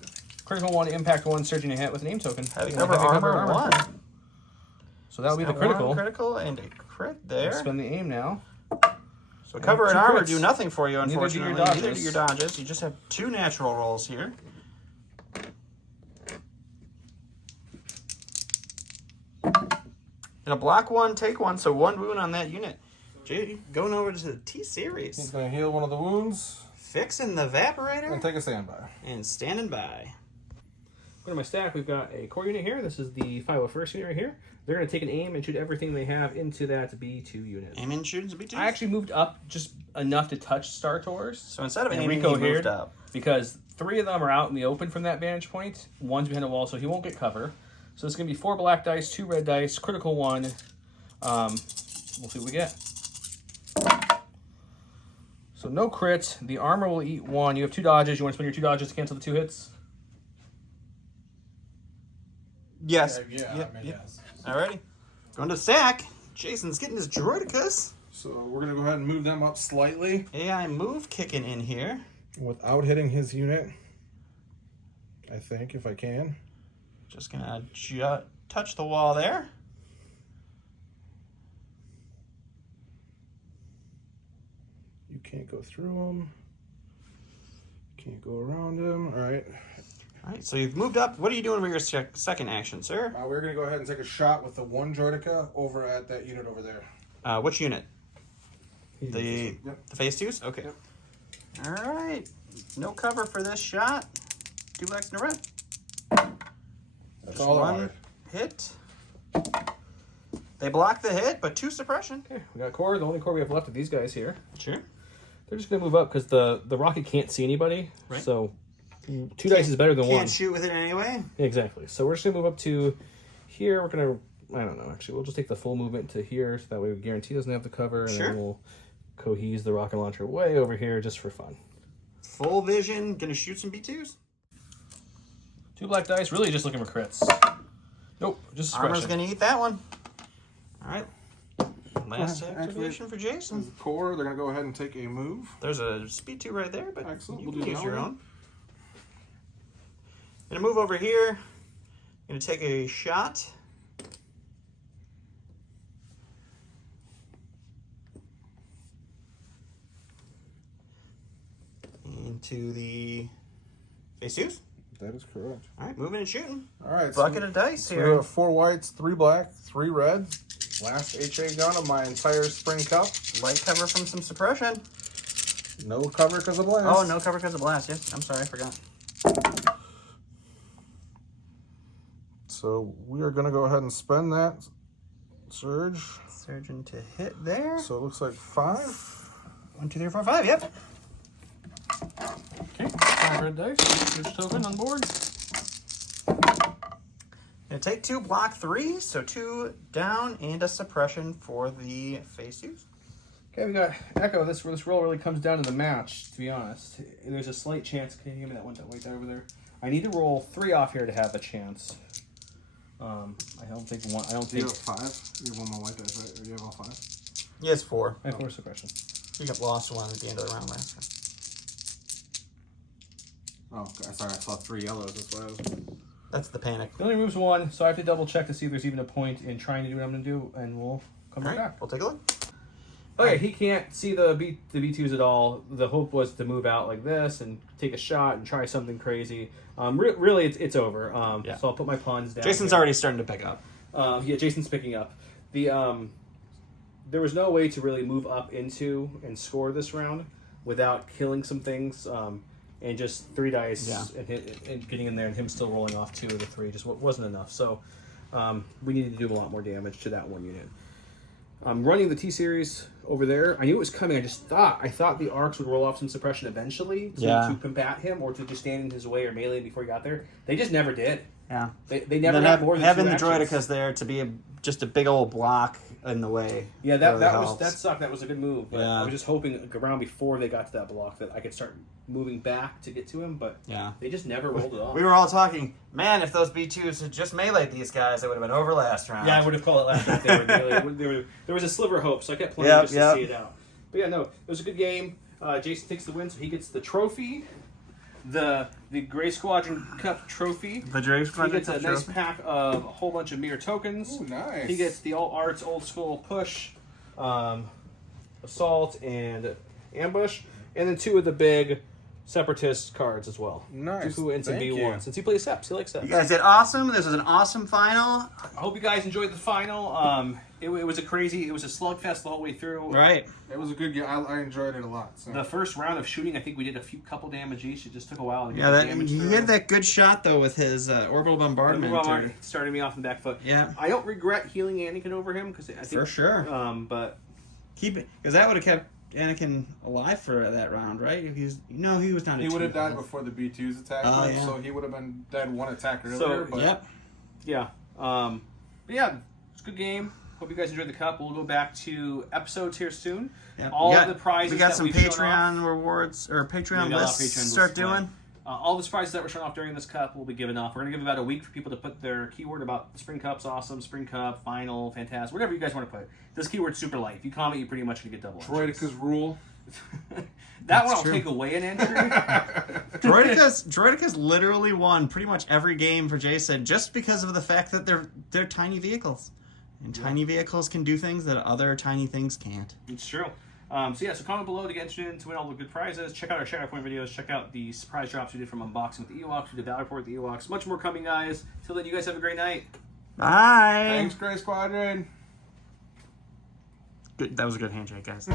critical 1, impact 1, surging a hit with an aim token. Heavy Yeah, cover armor 1. So that would be the Got critical. one critical and a crit there. Spend the aim now. So cover and 2 armor crits. do nothing for you, Neither do your unfortunately. dodges. Neither do your dodges. You just have 2 natural rolls here. And a block 1, take 1, so 1 wound on that unit. Jay, going over to the T-Series. He's going to heal one of the wounds. Fixing the evaporator. And take a standby. And standing by. Go to my stack. We've got a core unit here. This is the 501st unit right here. They're going to take an aim and shoot everything they have into that B2 unit. Aim and shoot into B2? I actually moved up just enough to touch Star Tours. So instead of and aiming, Rico he moved up. Because 3 of them are out in the open from that vantage point. 1's behind a wall, so he won't get cover. So it's going to be 4 black dice, 2 red dice, critical 1. We'll see what we get. So no crit. The armor will eat 1. You have 2 dodges. You want to spend your 2 dodges to cancel the 2 hits? Yes. Yeah, yes. Alrighty. Going to stack. Jason's getting his Droidicus. So we're going to go ahead and move them up slightly. AI move kicking in here. Without hitting his unit. I think, if I can. Just going to touch the wall there. You can't go through him. Can't go around him. All right. All right, so you've moved up. What are you doing with your second action, sir? We're going to go ahead and take a shot with the 1 Droidica over at that unit over there. Which unit? The Yep. the phase 2s? Okay. Yep. All right. No cover for this shot. 2 blacks and a red. That's Just all I 1 wanted. hit. They block the hit, but 2 suppression. Okay, we got core. The only core we have left of these guys here. Sure. They're just going to move up because the rocket can't see anybody. Right. So 2 dice is better than 1. Can't shoot with it anyway. Exactly. So we're just going to move up to here. We're going to, I don't know, actually. We'll just take the full movement to here so that way we guarantee doesn't have the cover. And Sure. then we'll cohese the rocket launcher way over here just for fun. Full vision. Gonna shoot some B2s. 2 black dice. Really just looking for crits. Nope. Just Armor's suppression. gonna eat that one. All right. Last Activate. activation for Jason. Core, they're going to go ahead and take a move. There's a speed 2 right there, but Excellent. you We'll can do use that your one. own. Gonna move over here. Gonna take a shot. Into the face 2s. That is correct. All right, moving and shooting. All right. Bucket of dice So we here. have 4 whites, 3 black, 3 red. Last HA gun of my entire spring cup. Light cover from some suppression. No cover because of blast. Oh, no cover because of blast. Yes, I'm sorry, I forgot. So we are going to go ahead and spend that surge. Surgeon to hit there. So it looks like 5. 1, 2, 3, 4, 5. Yep. Okay. 5 red dice. There's token on board. Gonna take 2, block 3, so 2 down and a suppression for the face 2s. Okay, we got Echo. This roll really comes down to the match, to be honest. There's a slight chance. Can you give me that one white die over there? I need to roll 3 off here to have a chance. I don't think one. I don't Do you think. have 5? You have 1 more white dice, right? Or do you have all 5? Yes, 4. I have 4 suppression. You got lost 1 at the end of the round last time. Oh, okay. Sorry, I saw 3 yellows. That's why I was... That's the panic. It only removes 1, so I have to double check to see if there's even a point in trying to do what I'm going to do, and we'll come All right right, back. we'll take a look. Okay, he can't see the B2s at all. The hope was to move out like this and take a shot and try something crazy. Really, it's over. Yeah. So I'll put my pawns down. Jason's here. already starting to pick up. Yeah, Jason's picking up. There was no way to really move up into and score this round without killing some things, and just 3 dice and getting in there, and him still rolling off 2 of the 3 just wasn't enough. So we needed to do a lot more damage to that 1 unit. I'm running the T-Series over there. I knew it was coming. I thought the arcs would roll off some suppression eventually to combat him or to just stand in his way or melee him before he got there. They just never did. Yeah. They never got more than 2 having the actions. Droidicus there to be just a big old block in the way. Yeah, really that sucked. That was a good move. But Yeah. I was just hoping around before they got to that block that I could start moving back to get to him, but Yeah. they just never rolled it off. We were all talking, man, if those B2s had just meleeed these guys, they would have been over last round. Yeah, I would have called it last night. There was a sliver of hope, so I kept playing to see it out. But yeah, no, it was a good game. Jason takes the win, so he gets the trophy. the Gray Squadron Cup trophy. The Gray He Squadron gets a Cup nice trophy. pack of a whole bunch of mirror tokens. Ooh, nice. He gets the All Arts Old School Push, Assault, and Ambush, and then 2 of the big Separatist cards as well. Nice. 2 and some Thank B1. you. Since he plays Seps, he likes Seps. You guys did awesome. This was an awesome final. I hope you guys enjoyed the final. It was a slugfest the whole way through. Right. It was a good game. I enjoyed it a lot. So. The first round of shooting, I think we did couple damage each. It just took a while to get Yeah, the that damage he through. had that good shot though with his orbital bombardment. Well, started me off in the back foot. Yeah. I don't regret healing Anakin over him because I think For sure. But Keep it, because that would have kept Anakin alive for that round, right? If he was down to He 2 would have died health. before the B2s attacked Oh, him, yeah. so he would have been dead 1 attack earlier. So, but Yep. yeah. But yeah, it's a good game. Hope you guys enjoyed the cup. We'll go back to episodes here soon. Yep. All of the prizes We got that some we've shown off. Patreon rewards or Patreon We got a lot of lists Patreon to start lists planned. doing. All the prizes that were shown off during this cup will be given off. We're going to give about a week for people to put their keyword about the Spring Cup's awesome, Spring Cup, Final, Fantastic, whatever you guys want to put. This keyword's super light. If you comment, you're pretty much going to get double entries. Droideca's rule. That one I'll true. take away an entry. Droideca's literally won pretty much every game for Jason just because of the fact that they're tiny vehicles. And tiny vehicles can do things that other tiny things can't. It's true. So comment below to get entered in to win all the good prizes. Check out our Shadow Point videos. Check out the surprise drops we did from unboxing with the Ewoks. We did Valor Report with the Ewoks. Much more coming, guys. Till then, you guys have a great night. Bye. Thanks, Gray Squadron. Good. That was a good handshake, guys.